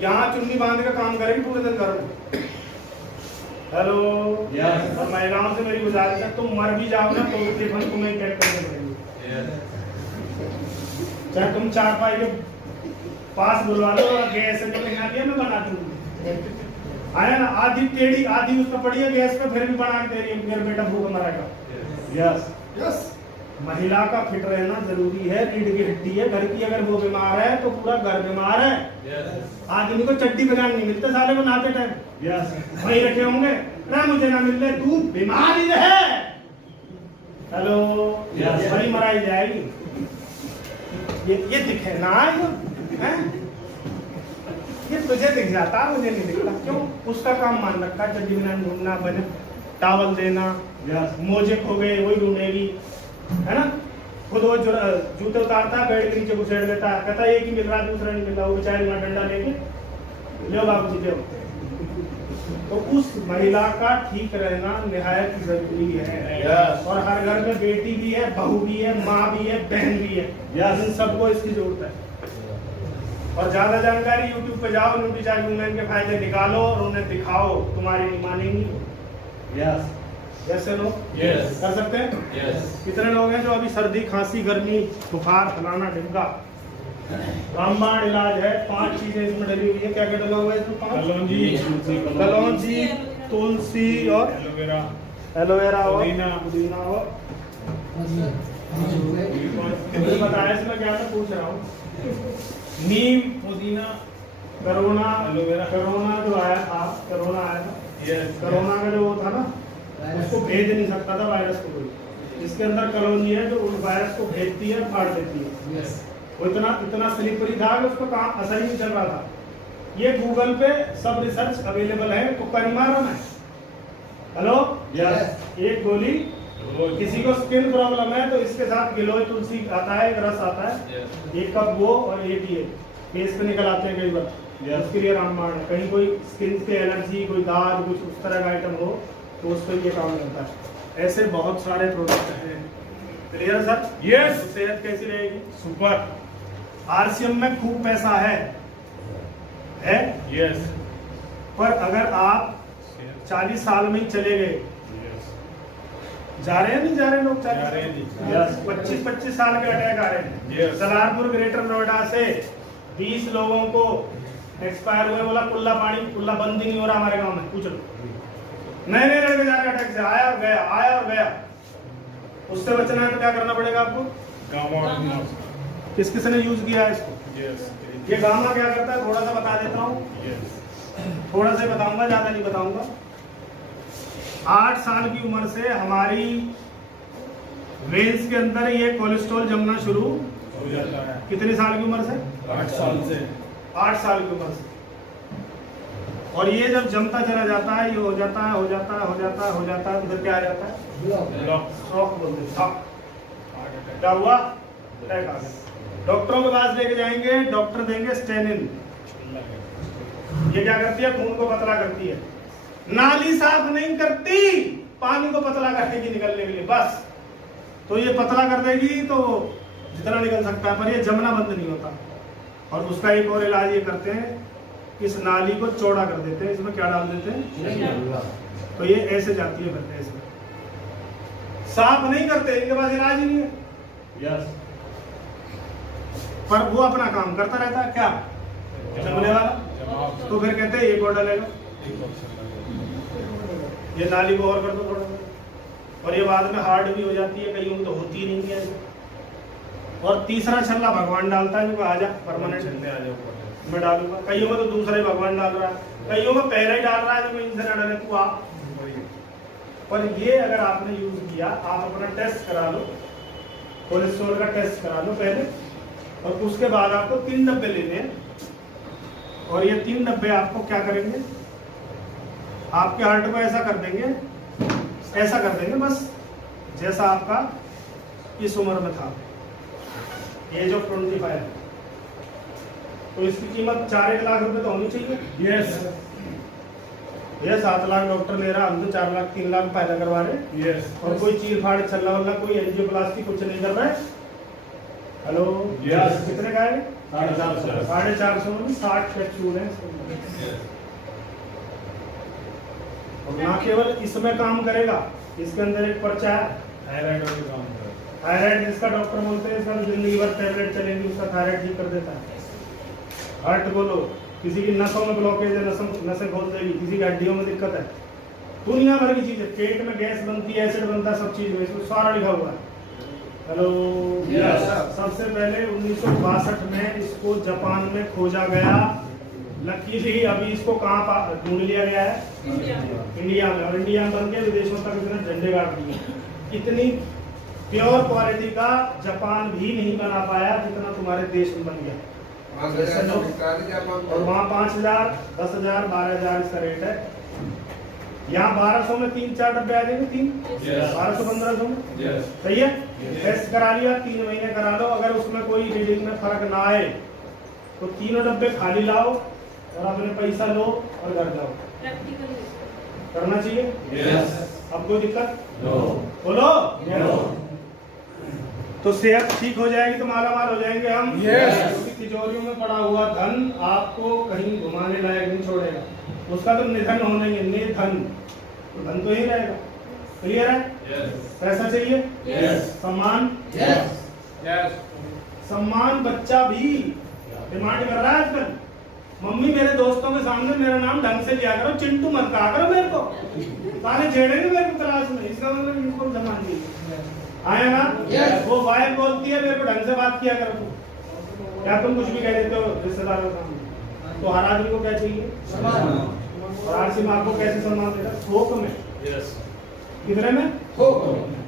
यहाँ चुन्नी बांध के काम करेंगे पूरे दिन घर में। हेलो, और महिलाओं से मेरी गुजारिश है, तुम मर भी जाओ ना तो टिफिन तुम्हें पैक करके देंगे, चाहे तुम चारपाई के पास बुलवा लो, गैस से जो बना दिया मैं बना दूंगी, आया ना, आधी टेढ़ी आधी उसका पड़ी है गैस पे, फिर भी बना के दे रही है, मेरा बेटा भूख मरेगा। यस यस, महिला का फिट रहना जरूरी है, रीढ़ की हड्डी है घर की, अगर वो बीमार है तो पूरा घर बीमार है। आदमी को चड्डी बजाने नहीं मिलते साले को नहाते टाइम, वही रखे होंगे ना, मुझे ना मिल रहे, तू बीमार ही रहे। हेलो, बड़ी मराई जाएगी, ये दिखे ना है? ये तुझे दिख जाता, मुझे नहीं दिखता, क्यों? उसका काम मान रखा, चड्डी बनाने ढूंढना, बने टावल देना, मोजे खो गए वही ढूंढेगी, है ना, खुद वो जूते उतारता है, बेड के नीचे घुसेड़ लेता है, कहता है एक ही मिल रहा है, दूसरा नहीं मिल रहा, वो बेचारी मां डंडा लेके ले बाबू जी ले। तो उस महिला का ठीक रहना निहायत जरूरी है, और हर घर में बेटी भी है, बहू भी है, माँ भी है, बहन भी है, इन सबको इसकी जरूरत है। और ज्यादा जानकारी यूट्यूब पे जाओ, न्यूट्रीचार्ज वुमेन के फायदे निकालो और उन्हें दिखाओ, तुम्हारी नहीं मानेंगी। Yes yes no? यस, कर सकते हैं। यस, कितने लोग हैं जो अभी सर्दी, खांसी, गर्मी, बुखार, फलाना ढिमका, रामबाण इलाज है, 5 चीजें इसमें डली हुई है, क्या क्या डला हुआ है इसमें? कलौंजी, तुलसी और एलोवेरा और पुदीना और बताया इसमें क्या था, पूछ रहा हूँ। नीम, पुदीना, कोरोना, एलोवेरा, कोरोना जो आया था, कोरोना आया था, कोरोना का जो वो था ना, उसको भेज नहीं सकता था वायरस को कोई, इसके अंदर कॉलोनी है जो उस वायरस को भेजती है, फाड़ देती है। वो इतना स्लिपरी था कि उसको काम असर ही नहीं चल रहा था। ये गूगल पे सब रिसर्च अवेलेबल है, तो कर मारा मैं। हेलो, एक गोली, किसी को स्किन प्रॉब्लम है तो इसके साथ गिलोय तुलसी आता है, एक रस आता है, एक कप वो और एक ये फेस पे निकल आते हैं कई बार, उसके लिए रामबाण है। कहीं कोई स्किन पे एलर्जी, कोई दाग, कुछ उस तरह का आइटम हो तो उस पर ये काम करता है। ऐसे बहुत सारे प्रोडक्ट हैं। Clear sir? यस। तो सेहत कैसी रहेगी? सुपर। आरसीएम में खूब पैसा है यस, पर अगर आप 40 साल में ही चले गए, जा रहे हैं नहीं जा रहे लोग, 25-25 साल के अटैक आ रहे हैं। सलारपुर ग्रेटर नोएडा से 20 लोगों को एक्सपायर हुए, बोला कुल्ला पानी, कुल्ला बंद ही नहीं हो रहा हमारे गांव में, पूछ लो। नए लड़के जाकर अटैक से आया और गया। उससे बचना है तो क्या करना पड़ेगा आपको? किस किसने यूज किया है इसको? ये गामा क्या करता है थोड़ा सा बता देता हूँ, थोड़ा सा बताऊंगा, ज्यादा नहीं बताऊंगा। 8 साल की उम्र से हमारी वेन्स के अंदर ये कोलेस्ट्रॉल जमना शुरू हो जाता है। कितने साल की उम्र से? 8 साल से। 8 साल की उम्र से। और ये जब जमता चला जाता है, ये हो जाता है, हो जाता है, हो जाता है, हो जाता है, तो फिर क्या आ जाता है? ब्लॉक। शॉक बोलते हैं, शॉक। क्या हुआ? अटैक आ गया। डॉक्टरों के पास लेके जाएंगे, डॉक्टर देंगे स्टेनिन। ये क्या करती है? खून को पतला करती है। नाली साफ नहीं करती, पानी को पतला करके निकलने के लिए बस। तो ये पतला कर देगी तो जितना निकल सकता है, पर ये जमना बंद नहीं होता। और उसका एक और इलाज ये करते हैं, इस नाली को चौड़ा कर देते हैं। इसमें क्या डाल देते हैं? तो ये ऐसे जाती है, फिर ऐसे साफ नहीं करते, इनके पास इलाज ही नहीं है। यस। पर वो अपना काम करता रहता है, क्या जमने वाला। तो फिर कहते हैं एक और डालेगा, ये नाली को और कर दो थोड़ा सा। और ये बाद में हार्ड भी हो जाती है, कईयों में तो होती ही नहीं है। और तीसरा छल्ला भगवान डालता है, जो आ जा परमानेंट मैं डालूंगा। कईयों में तो दूसरा ही भगवान डाल रहा है, कईयों में पहला ही डाल रहा है, जो मैं इनसे ना डाले तू आप। पर ये अगर आपने यूज किया, आप अपना टेस्ट करा लो, कोलेस्ट्रॉल का टेस्ट करा लो पहले, और उसके बाद आपको 3 डब्बे लेने हैं। और ये 3 डब्बे आपको क्या करेंगे? आपके हार्ट को ऐसा कर देंगे, ऐसा कर देंगे बस जैसा आपका इस उम्र में था, एज ऑफ 25 है। तो इसकी कीमत 4-1 लाख रुपए तो होनी चाहिए। यस। ये 7 लाख डॉक्टर ले रहा, हम तो 4 लाख 3 लाख फायदा करवा रहे। यस। और कोई चीर फाड़ छल्ला वल्ला, कोई एंजियोप्लास्टी कुछ नहीं कर रहा है। Hello yes. कितने का है? 450। 450 में 60 कैप्सूल है। और ना केवल इसमें काम करेगा, इसके अंदर एक पर्चा है थायराइड का काम कर। थायराइड, जिसका डॉक्टर बोलते हैं इसका जिंदगी भर टैबलेट चलेगी, उसका थायराइड ठीक कर देता है। हार्ट बोलो, किसी की नसों में ब्लॉकेज है, नसें खोल देगी, किसी की हड्डियों में दिक्कत है, दुनिया भर की चीज है। पेट में गैस बनती है, एसिड बनता है, सब चीज में इसमें सारा लिखा हुआ है। Hello yes. सबसे पहले 1962 में इसको जापान में खोजा गया। लकीली अभी इसको कहाँ ढूंढ लिया गया है? इंडिया में। और इंडिया में बन के विदेशों तक इतने झंडे गाड़ दिए। इतनी प्योर क्वालिटी का जापान भी नहीं बना पाया जितना तुम्हारे देश में बन गया। और वहाँ 5,000, 10,000, 12,000 इसका रेट है। यहाँ 1200 में 3-4 डब्बे आ जाएंगे, 3 1200-1500 में। सही है। टेस्ट करा लिया, 3 महीने करा लो, अगर उसमें कोई रीडिंग में फर्क ना आए तो 3 डब्बे खाली लाओ और अपने पैसा लो और घर जाओ। करना चाहिए। अब कोई दिक्कत बोलो। तो सेहत ठीक हो जाएगी तो मालामाल हो जाएंगे हम। क्योंकि तिजोरियों में पड़ा हुआ धन आपको कहीं घुमाने लायक नहीं छोड़ेगा। उसका तो निधन होना ही है, निधन। तो धन तो ही रहेगा। क्लियर है? पैसा चाहिए, सम्मान, सम्मान बच्चा भी डिमांड कर रहा है आजकल। मम्मी मेरे दोस्तों के सामने मेरा नाम ढंग से लिया करो, चिंटू मत कहा करो मेरे को, सारे छेड़ेंगे मेरे को क्लास में। इसका मतलब इनको सम्मान दीजिए। आया ना? वो वाइफ बोलती है मेरे को ढंग से बात किया करो तुम। क्या तुम कुछ भी कह देते हो रिश्तेदारों के सामने? तो हर आदमी को क्या चाहिए? और आरसी माँ को कैसे सम्मान देगा? थोक में। कितने में?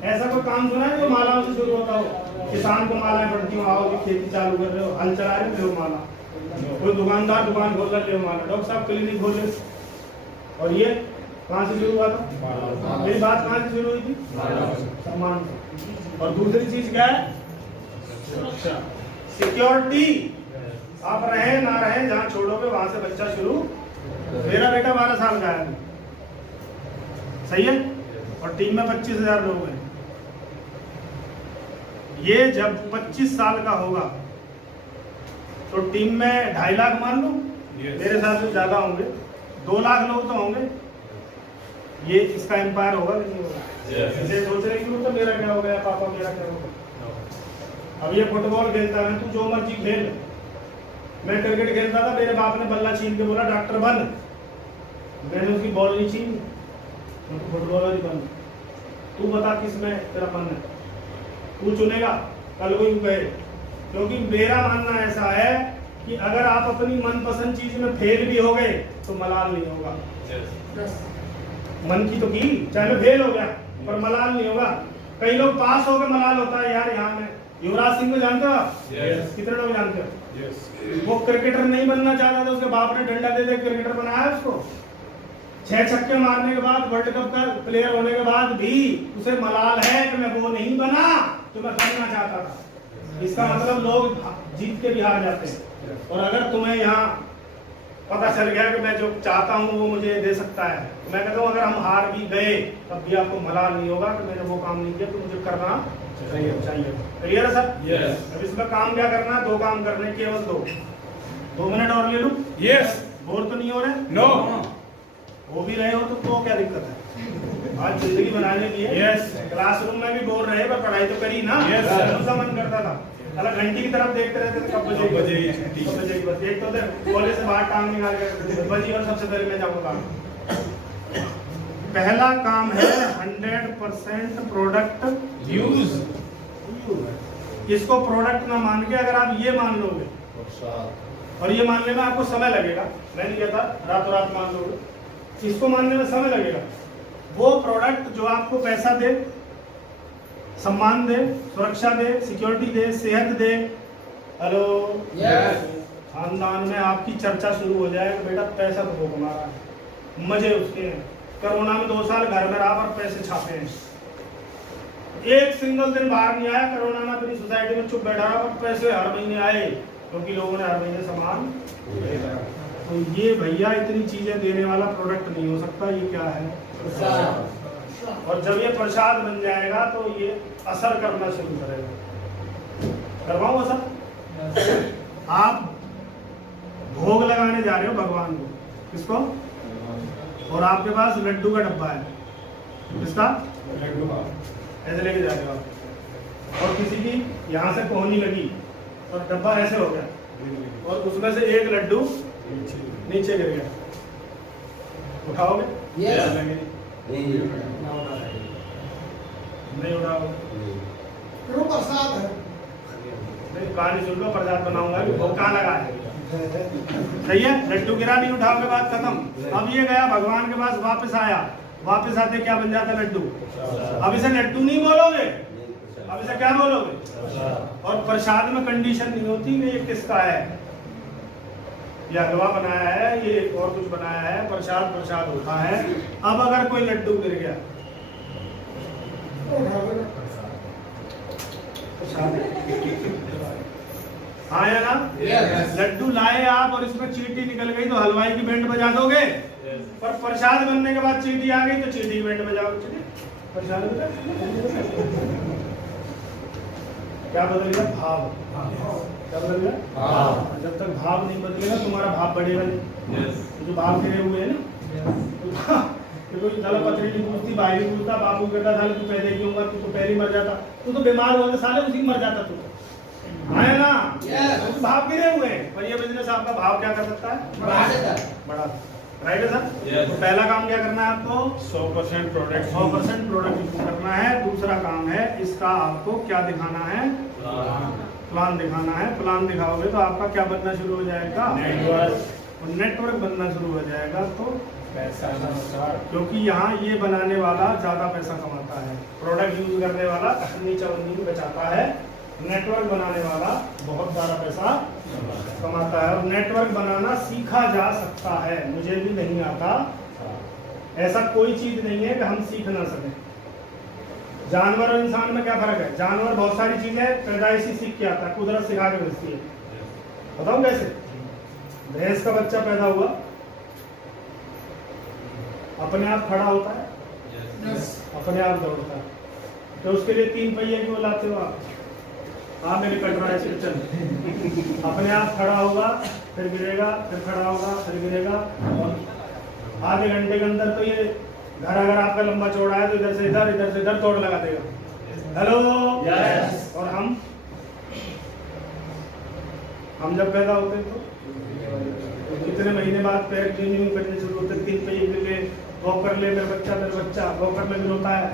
ऐसा कोई काम सुना है जो मालाओं से शुरू होता हो? किसान को मालाएं पड़ती हो, आओ जी खेती चालू कर रहे हो, हल चला रहे हो, माला। कोई दुकानदार दुकान खोल रहे हो, माला। डॉक्टर साहब क्लिनिक खोल रहे। और ये कहाँ से शुरू हुआ था? मेरी बात कहाँ से शुरू हुई थी? सम्मान। और दूसरी चीज क्या है? सुरक्षा, सिक्योरिटी। आप रहे ना रहे, जहाँ छोड़ोगे वहां से बच्चा शुरू। मेरा बेटा 12 साल का है, सही है। और टीम में 25,000 लोग हैं। ये जब 25 साल का होगा तो टीम में 2.5 लाख मान लो, मेरे साथ से ज्यादा होंगे, 2 लाख लोग तो होंगे। ये इसका एम्पायर होगा कि नहीं होगा? इसे सोच रहे कि तो मेरा क्या हो गया, पापा मेरा क्या हो गया। अब ये फुटबॉल खेलता है, तू जो मर्जी खेल। मैं क्रिकेट खेलता था, मेरे बाप ने बल्ला छीन के बोला डॉक्टर बन। मैंने उसकी बॉल नहीं छीनी, तो फुटबॉलर ही बन। तू बता किसमें तेरा मन है, तू चुनेगा। कल को यूं कहे, क्योंकि मेरा मानना ऐसा है कि अगर आप अपनी मनपसंद चीज में फेल भी हो गए तो मलाल नहीं होगा। मन की तो की, चाहे मैं फेल हो गया पर मलाल नहीं होगा। कई लोग पास हो गए मलाल होता है यार। यहाँ में युवराज सिंह को जानते हो आप? कितने लोग जानते हो? वो क्रिकेटर नहीं बनना चाहता था, उसके बाप ने डंडा दे दे क्रिकेटर बनाया उसको। 6 छक्के मारने के बाद, वर्ल्ड कप का प्लेयर होने के बाद भी उसे मलाल है कि मैं वो नहीं बना तो मैं बनना चाहता था। इसका मतलब लोग जीत के भी हार जाते हैं। और अगर तुम्हें यहाँ पता चल गया कि मैं जो चाहता हूँ वो मुझे दे सकता है, तो मैं कहता हूँ अगर हम हार भी गए तब भी आपको मलाल नहीं होगा कि मैंने वो काम नहीं किया तो मुझे करना चाहिए। क्लियर है सर? अब इसमें काम क्या करना है? 2 काम करने, केवल 2 मिनट और ले लूं? बोर तो नहीं हो रहे? नो। हो भी रहे हो तो क्या दिक्कत है? आज जिंदगी बनाने की है। क्लासरूम में भी बोल रहे पर पढ़ाई तो करी ना। कौन सा मन करता था? अलग घंटी की तरफ देखते रहते थे, कब बजेगी बस। एक तो कॉलेज से बाहर टांग निकाल के बजी और सबसे पहले मैं जाऊंगा। पहला काम है 100% प्रोडक्ट यूज। इसको प्रोडक्ट ना मान के अगर आप ये मान लोगे, और ये मानने में आपको समय लगेगा, मैं नहीं कहता रातों रात मान लोगे, इसको मानने में समय लगेगा। वो प्रोडक्ट जो आपको पैसा दे, सम्मान दे, सुरक्षा दे, सिक्योरिटी दे, सेहत दे, हेलो खानदान में आपकी चर्चा शुरू हो जाए कि बेटा पैसा तो वो कमा रहा है, मजे उसके हैं, कोरोना में 2 साल घर में रहा पर पैसे छापे हैं, एक सिंगल दिन बाहर नहीं आया, कोरोना में अपनी सोसाइटी में चुप बैठा रहा पर पैसे हर महीने आए क्योंकि लोगों ने हर महीने सामान भेजा। तो ये भैया इतनी चीजें देने वाला प्रोडक्ट नहीं हो सकता। ये क्या है? और जब ये प्रसाद बन जाएगा तो ये असर करना शुरू करेगा। करवाऊं असर? आप भोग लगाने जा रहे हो भगवान को, किसको? और आपके पास लड्डू का डब्बा है, किसका? लड्डू का। ऐसे लेके जा रहे हो आप, और किसी की यहाँ से कोहनी लगी और डब्बा ऐसे हो गया और उसमें से एक लड्डू नीचे गिर गया, उठाओगे? नहीं उठाओगे? प्रसाद है, नहीं कहानी सुन लो, प्रसाद बनाऊंगा वो कहाँ लगा है? सही है, लड्डू गिरा, नहीं उठाओगे, बात खत्म। अब ये गया भगवान के पास, वापस आया, वापस आते क्या बन जाता? लड्डू। अब इसे लड्डू नहीं बोलोगे, अब इसे क्या बोलोगे? और प्रसाद में कंडीशन नहीं होती कि ये किसका है, ये हलवा बनाया है, ये और कुछ बनाया है, प्रसाद प्रसाद होता है। अब अगर कोई लड्डू गिर गया, प्रसाद हाँ या ना? लड्डू लाए आप और इसमें चींटी निकल गई तो हलवाई की बैंड बजा दोगे, पर प्रसाद बनने के बाद चींटी आ गई तो चींटी की बैंड बजाओगे। प्रसाद क्या बदल गया? भाव। क्या बदल गया? भाव। जब तक भाव नहीं बदलेगा तुम्हारा भाव बढ़ेगा नहीं। जो भाव गिरे हुए है ना, तो साला पत्नी नहीं पूछती, भाई नहीं पूछता, बाबू कहता साले तू पहले क्यों मर, तू तो पहले ही मर जाता, तू तो बीमार होगा साले उसी मर जाता तू, है ना? तो भाव गिरे हुए हैं, पर ये बिजनेस आपका भाव क्या कर सकता है? बढ़ा। राइट है सर? तो पहला काम क्या करना है आपको? 100% प्रोडक्ट 100% प्रोडक्ट यूज करना है। दूसरा काम है इसका आपको क्या दिखाना है? प्लान दिखाना है। प्लान दिखाओगे तो आपका क्या बनना शुरू हो जाएगा? नेटवर्क बनना शुरू हो जाएगा। तो पैसा, क्योंकि यहाँ ये बनाने वाला ज्यादा पैसा कमाता है, प्रोडक्ट यूज करने वाला अठन्नी चवन्नी बचाता है, नेटवर्क बनाने वाला बहुत सारा पैसा कमाता है। और नेटवर्क बनाना सीखा जा सकता है, मुझे भी नहीं आता, ऐसा कोई चीज नहीं है कि हम सीख ना सकें। जानवर और इंसान में क्या फर्क है? जानवर बहुत सारी चीजें पैदाइशी सीख के आता है, कुदरत सिखा के भेजती है। बताऊं कैसे? भैंस का बच्चा पैदा हुआ, अपने आप खड़ा होता है, अपने आप दौड़ता है, तो उसके लिए 3 पहिए क्यों लाते हो आप? हाँ मेरे कट रहा है चल। अपने आप खड़ा होगा, फिर गिरेगा, फिर खड़ा होगा, फिर गिरेगा, और आधे घंटे के अंदर तो ये घर अगर आपका लंबा चौड़ा है तो इधर से इधर दौड़ लगा देगा। Hello yes. और हम जब पैदा होते तो कितने महीने बाद पैर ट्रेनिंग करने शुरू होते, 3 पहिए के लिए वॉक कर ले मेरा बच्चा वॉकर में भी होता है,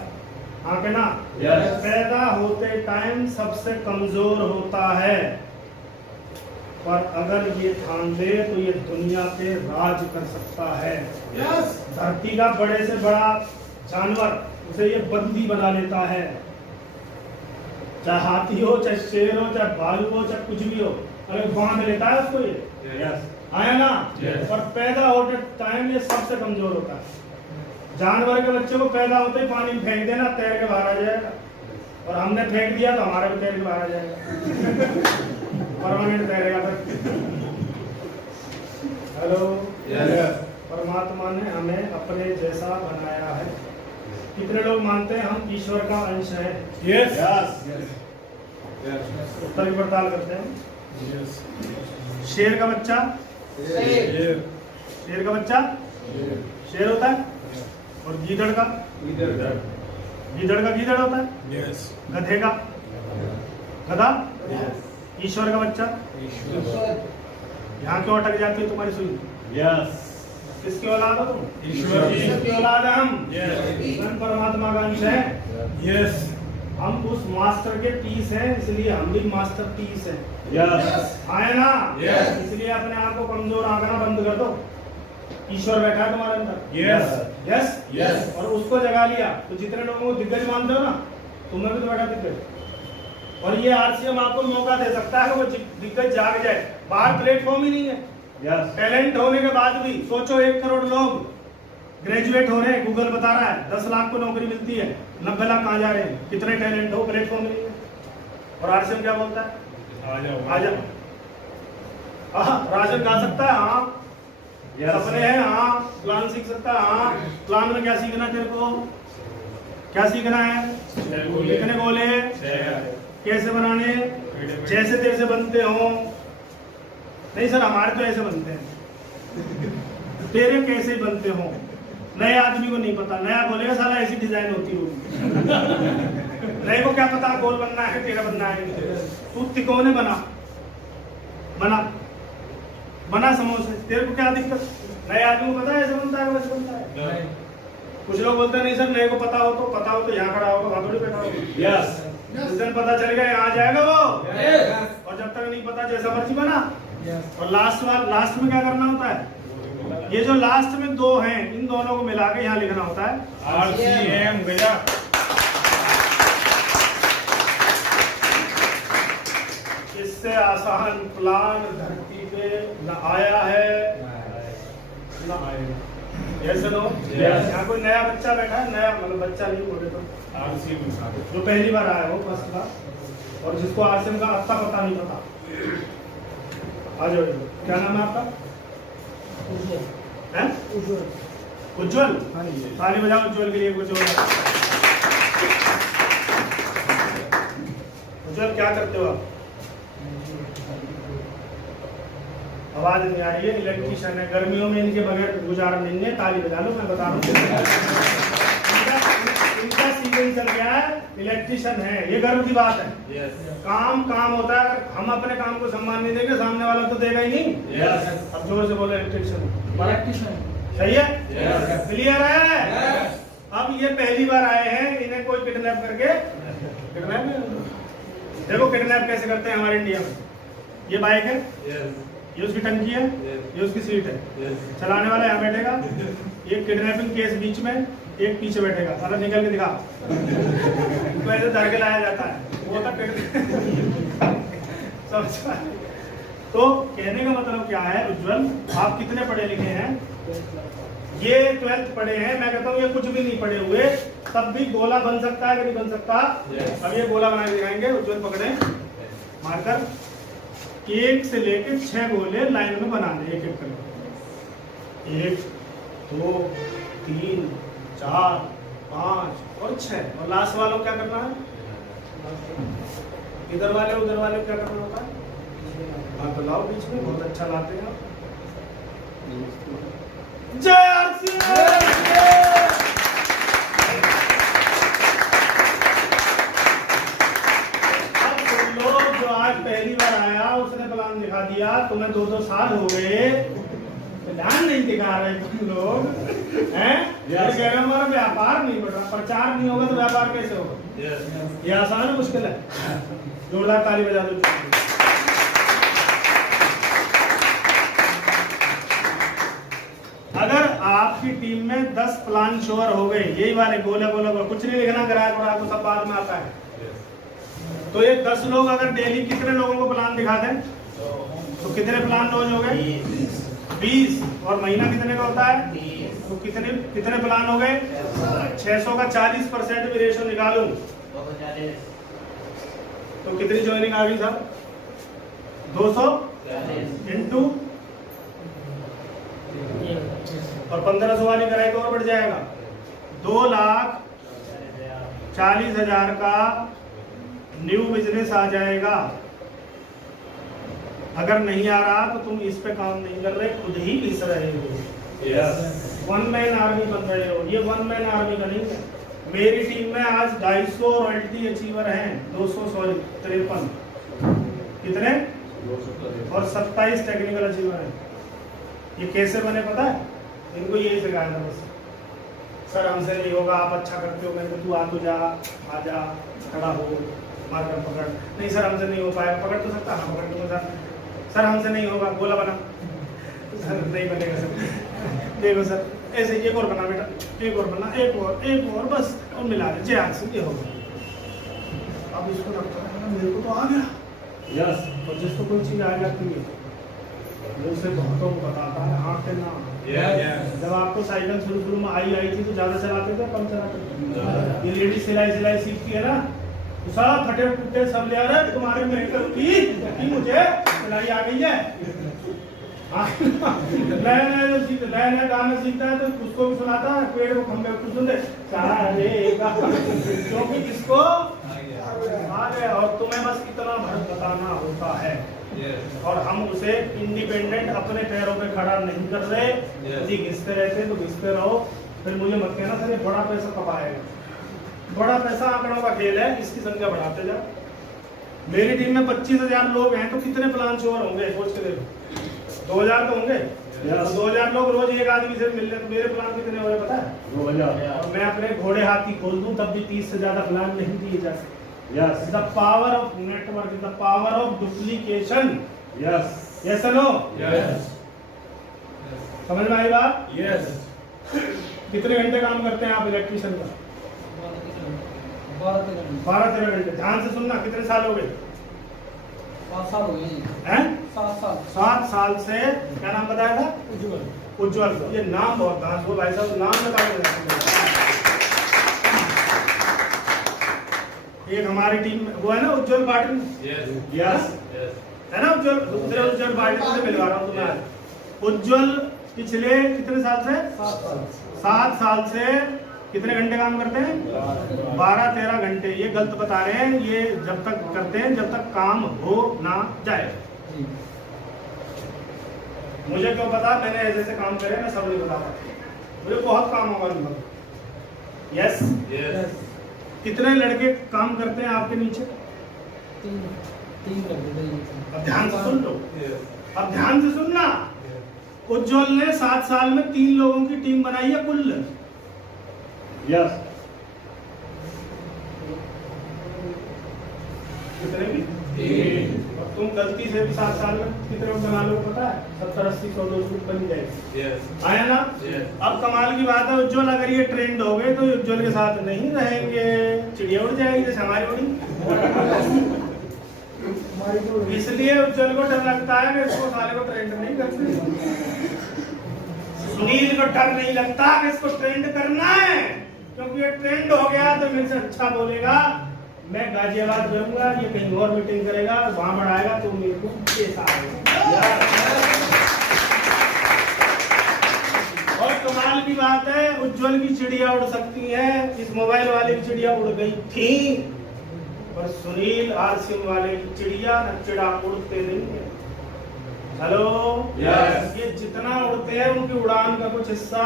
हाँ के ना? पैदा होते टाइम सबसे कमजोर होता है, पर अगर ये ठान ले तो ये दुनिया पे राज कर सकता है। यस धरती का बड़े से बड़ा जानवर उसे ये बंदी बना लेता है, चाहे हाथी हो, चाहे शेर हो, चाहे भालू हो, चाहे कुछ भी हो, अगर बांध लेता है उसको ये आया ना। और पैदा होते टाइम ये सबसे कमजोर होता है। जानवर के बच्चे को पैदा होते ही पानी में फेंक देना, तैर के बाहर आ जाएगा, और हमने फेंक दिया तो हमारा भी तैर के बाहर आ जाएगा, परमानेंट तैरेगा फिर। हेलो, परमात्मा ने हमें अपने जैसा बनाया है। कितने लोग मानते हैं हम ईश्वर का अंश है? Yes. उत्तर की पड़ताल करते हैं। Yes. शेर का बच्चा, Yeah. शेर का बच्चा शेर होता है, और गीदड़ का गीदड़ होता है, Yes. गधे का गधा, ईश्वर का बच्चा। यहाँ क्यों अटक जाती है तुम्हारी सुई? Yes. किसकी औलाद हो तुम? ईश्वर की। ईश्वर की औलाद है हम। Yes. स्वयं परमात्मा का अंश है। Yes. हम उस मास्टर के पीस हैं, इसलिए हम भी मास्टर पीस हैं। Yes. आए ना? Yes. इसलिए अपने आप को कमजोर आंकना बंद कर दो। ईश्वर बैठा है तुम्हारे अंदर। Yes. Yes Yes. और उसको जगा लिया तो जितने लोगों को दिग्गज मानते हो ना, तुम्हें भी तो बैठा दिग्गज। और ये आरसीएम आपको मौका दे सकता है कि वो दिग्गज जाग जाए। बाहर प्लेटफॉर्म ही नहीं है। Yes. टैलेंट होने के बाद भी सोचो 1 करोड़ लोग ग्रेजुएट हो रहे हैं, गूगल बता रहा है 10 लाख को नौकरी मिलती है, 90 लाख कहाँ जा रहे हैं? कितने टैलेंट हो, प्लेटफॉर्म नहीं है। और आरसीएम क्या बोलता है? आ जाओ। राजन गा सकता है, हाँ। सपने हैं, हाँ। प्लान सीख सकता है, हाँ। प्लान में क्या सीखना है तेरे को? क्या सीखना है? लिखने बोले, कैसे बनाने, जैसे तैसे बनते हो। नहीं सर, हमारे तो ऐसे बनते हैं। तेरे कैसे बनते हो? नए आदमी को नहीं पता, नया बोलेगा साला ऐसी डिजाइन होती होगी। नए को क्या पता गोल बनना है, तेरा बनना है। तू तिकोने बना समोसे, तेरे को क्या दिक्कत? नए आदमी को पता है ऐसे बनता है, वैसे बनता है। कुछ लोग बोलते हैं नहीं सर, नए को पता हो तो यहाँ खड़ा होगा, वहां थोड़ी बैठा होगा। Yes. जिस दिन पता चलेगा यहाँ आ जाएगा वो। और जब तक नहीं पता जैसा मर्जी बना। और लास्ट में क्या करना होता है? ये जो लास्ट में 2 हैं, इन दोनों को मिला के यहाँ लिखना होता है RCM गया। इससे आसान प्लान धरती पे न आया है न आएगा। ऐसे लो, यहाँ कोई नया बच्चा बैठा है, नया मतलब बच्चा नहीं बोले तो RCM जो पहली बार आया हो फर्स्ट क्लास, और जिसको आरसीएम का अत्ता पता नहीं पता, आ जाओ। क्या नाम है आपका? हैं? उज्जवल। ताली बजाओ उज्जवल के लिए। उज्जवल क्या करते हो आप? आवाज नहीं आ रही है। इलेक्ट्रीशियन है। गर्मियों में इनके बगैर गुजारा नहीं है। ताली बजा लो, मैं बता रहा हूँ। इनका सीजन चल गया है, इलेक्ट्रीशियन है। ये गर्व की बात है। Yes. काम होता है। हम अपने काम को सम्मान नहीं देंगे, सामने वाला तो देगा ही नहीं। Yes. अब जोर से बोलो इलेक्ट्रीशियन। सही है? Yes. क्लियर है? Yes. अब ये पहली बार आए हैं, इन्हें कोई किडनैप करके देखो किडनैप कैसे करते हैं हमारे इंडिया में। ये बाइक है, Yes. ये उसकी टंकी है, ये उसकी सीट है। Yes. चलाने वाला यहाँ बैठेगा, एक किडनैपिंग केस बीच में, एक पीछे बैठेगा। साला निकल के दिखा। तो ऐसे धर के लाया जाता है। वो तक समझ। तो कहने का मतलब क्या है उज्जवल, आप कितने पढ़े लिखे हैं? ये 12th पढ़े हैं। मैं कहता हूँ ये कुछ भी नहीं पढ़े हुए, तब भी गोला बन सकता है कि नहीं बन सकता? Yes. अब ये गोला बना के दिखाएंगे। उज्जवल पकड़े मारकर, 1 से लेकर 6 गोले लाइन में बनाने, एक एक करके। 1 2 3 4 5 और 6। और लास्ट वालों को क्या करना है? इधर वाले उधर वाले को क्या करना होता है? हाँ तो लाओ बीच में। बहुत अच्छा लाते हैं आप। जय लोग जो आज पहली बार आया उसने प्लान दिखा दिया, तुम्हें 2-2 साल हो गए, ध्यान नहीं दिखा रहे तुम लोग हैं। Yes. कह रहे हमारा व्यापार नहीं बढ़ रहा, प्रचार नहीं होगा तो व्यापार कैसे होगा? Yes. ये आसान है मुश्किल है? जोरदार ताली बजा दो। आपकी टीम में 10 प्लान श्योर हो गए, यही वाले गोला गोला गोला, कुछ नहीं लिखना, ग्राहक और आपको सब बाद में आता है। तो ये 10 लोग अगर डेली कितने लोगों को प्लान दिखा दें तो कितने प्लान रोज हो गए? 20। और महीना कितने का होता है? तो कितने कितने प्लान हो गए? 600 का 40% भी रेशो निकालूं तो कितनी ज्वाइनिंग आ गई साहब? 200 इंटू और 1500 वाली कराए तो और बढ़ जाएगा। 2,40,000 का न्यू बिजनेस आ जाएगा। अगर नहीं आ रहा तो तुम इस पे काम नहीं कर रहे, खुद ही घिस रहे हो। वन मैन आर्मी बन रहे हो। ये वन मैन आर्मी का नहीं है। मेरी टीम में आज 250 रॉयल्टी अचीवर हैं, 253 कितने और 27 टेक्निकल अचीवर हैं। ये कैसे बने पता है? इनको यही सिखाया था बस, सर हमसे नहीं होगा, आप अच्छा करते हो, मैंने तू आ तो जा, आ जा, खड़ा हो, मार कर पकड़। नहीं सर हमसे नहीं हो पाएगा, पकड़ तो सकता, हाँ पकड़ दूंगा सर हमसे नहीं होगा, गोला बना, सर नहीं बनेगा सर, देखो सर ऐसे एक और बना बेटा, एक और बना, एक और बस, और मिला दे जे आज से ये होगा। अब इसको रखता है, मेरे को तो आ गया। यस, और जिसको कोई चीज आ जाती है वो उसे बहुतों को बताता है, हाँ के ना। जब आपको साइकिल शुरू में आई थी तो ज्यादा चलाते थे, कम चलाते थे? ये लेडी सिलाई सीखती है ना, तो सब फटे टूटे सब ले आ रहे तुम्हारे में की मुझे सिलाई आ गई है। नया जो सीखता नया गाना सीखता है तो उसको भी सुनाता है, पेड़ को खंबे को सुनते क्योंकि इसको आ गया। और तुम्हें बस इतना भर बताना होता है। और हम उसे इंडिपेंडेंट अपने पैरों पे खड़ा नहीं कर रहे। यदि घिसते रहते तो घिसते रहो, फिर मुझे मत कहना सर ये बड़ा पैसा कब आएगा। बड़ा पैसा आंकड़ों का खेल है, इसकी संख्या बढ़ाते जाओ। मेरी टीम में 25,000 लोग हैं तो कितने प्लान श्योर होंगे सोच के देखो। 2,000 तो होंगे। 2,000 लोग रोज एक आदमी से मिल रहे तो मेरे प्लान कितने हो रहे पता है? 2,000। और मैं अपने घोड़े हाथी खोल दूं तब भी 30 से ज्यादा प्लान नहीं दिए जा सकते। Yes. The power of network, the power of duplication. Yes. Yes or no? Yes. समझ में आई बात? Yes. कितने घंटे काम करते हैं आप इलेक्ट्रिशियन का? 12-13 घंटे। ध्यान से सुनना, कितने साल हो गए? 7 साल हो गए हैं? 7 साल से। क्या नाम बताया था? उज्ज्वल। ये नाम बहुत खास हो भाई साहब, नाम बताइए। एक हमारी टीम में वो है ना उज्ज्वल पाटिल। यस है ना उज्ज्वल, दूसरे उज्ज्वल पाटिल से मिलवा रहा हूँ तुम्हें। उज्ज्वल पिछले कितने साल से? 7 साल से कितने घंटे काम करते हैं? 12-13 घंटे। ये गलत बता रहे हैं, ये जब तक करते हैं जब तक काम हो ना जाए। मुझे क्यों पता, मैंने ऐसे ऐसे काम करे, मैं सब नहीं बता रहा, मुझे बहुत काम होगा। यस। कितने लड़के काम करते हैं आपके नीचे? 3 अब ध्यान से सुन लो, अब ध्यान से सुनना। उज्ज्वल ने 7 साल में 3 लोगों की टीम बनाई है कुल। यस। कितने की? 3। और तुम गलती से भी 7 साल में कितने बना लो पता है? 70-80-100 बन जाएगी। आया ना? अब कमाल की बात है, उज्ज्वल अगर ये ट्रेंड हो गए तो उज्ज्वल के साथ नहीं रहेंगे, चिड़िया उड़ जाएगी जैसे हमारी उड़ी। इसलिए उज्ज्वल को डर लगता है कि इसको साले को ट्रेंड नहीं करते। सुनील को डर नहीं लगता कि इसको ट्रेंड करना है, क्योंकि ये ट्रेंड हो गया तो मेरे से अच्छा बोलेगा। मैं गाजियाबाद जाऊंगा, ये कहीं और मीटिंग करेगा, वहां बढ़ाएगा तो मेरे को पैसा आएगा। और कमाल की बात है, उज्ज्वल की चिड़िया उड़ सकती है, इस मोबाइल वाले की चिड़िया उड़ गई थी, पर सुनील आरसीएम वाले की चिड़िया न चिड़ा उड़ते नहीं है। हेलो। यस। ये जितना उड़ते हैं उनकी उड़ान का कुछ हिस्सा,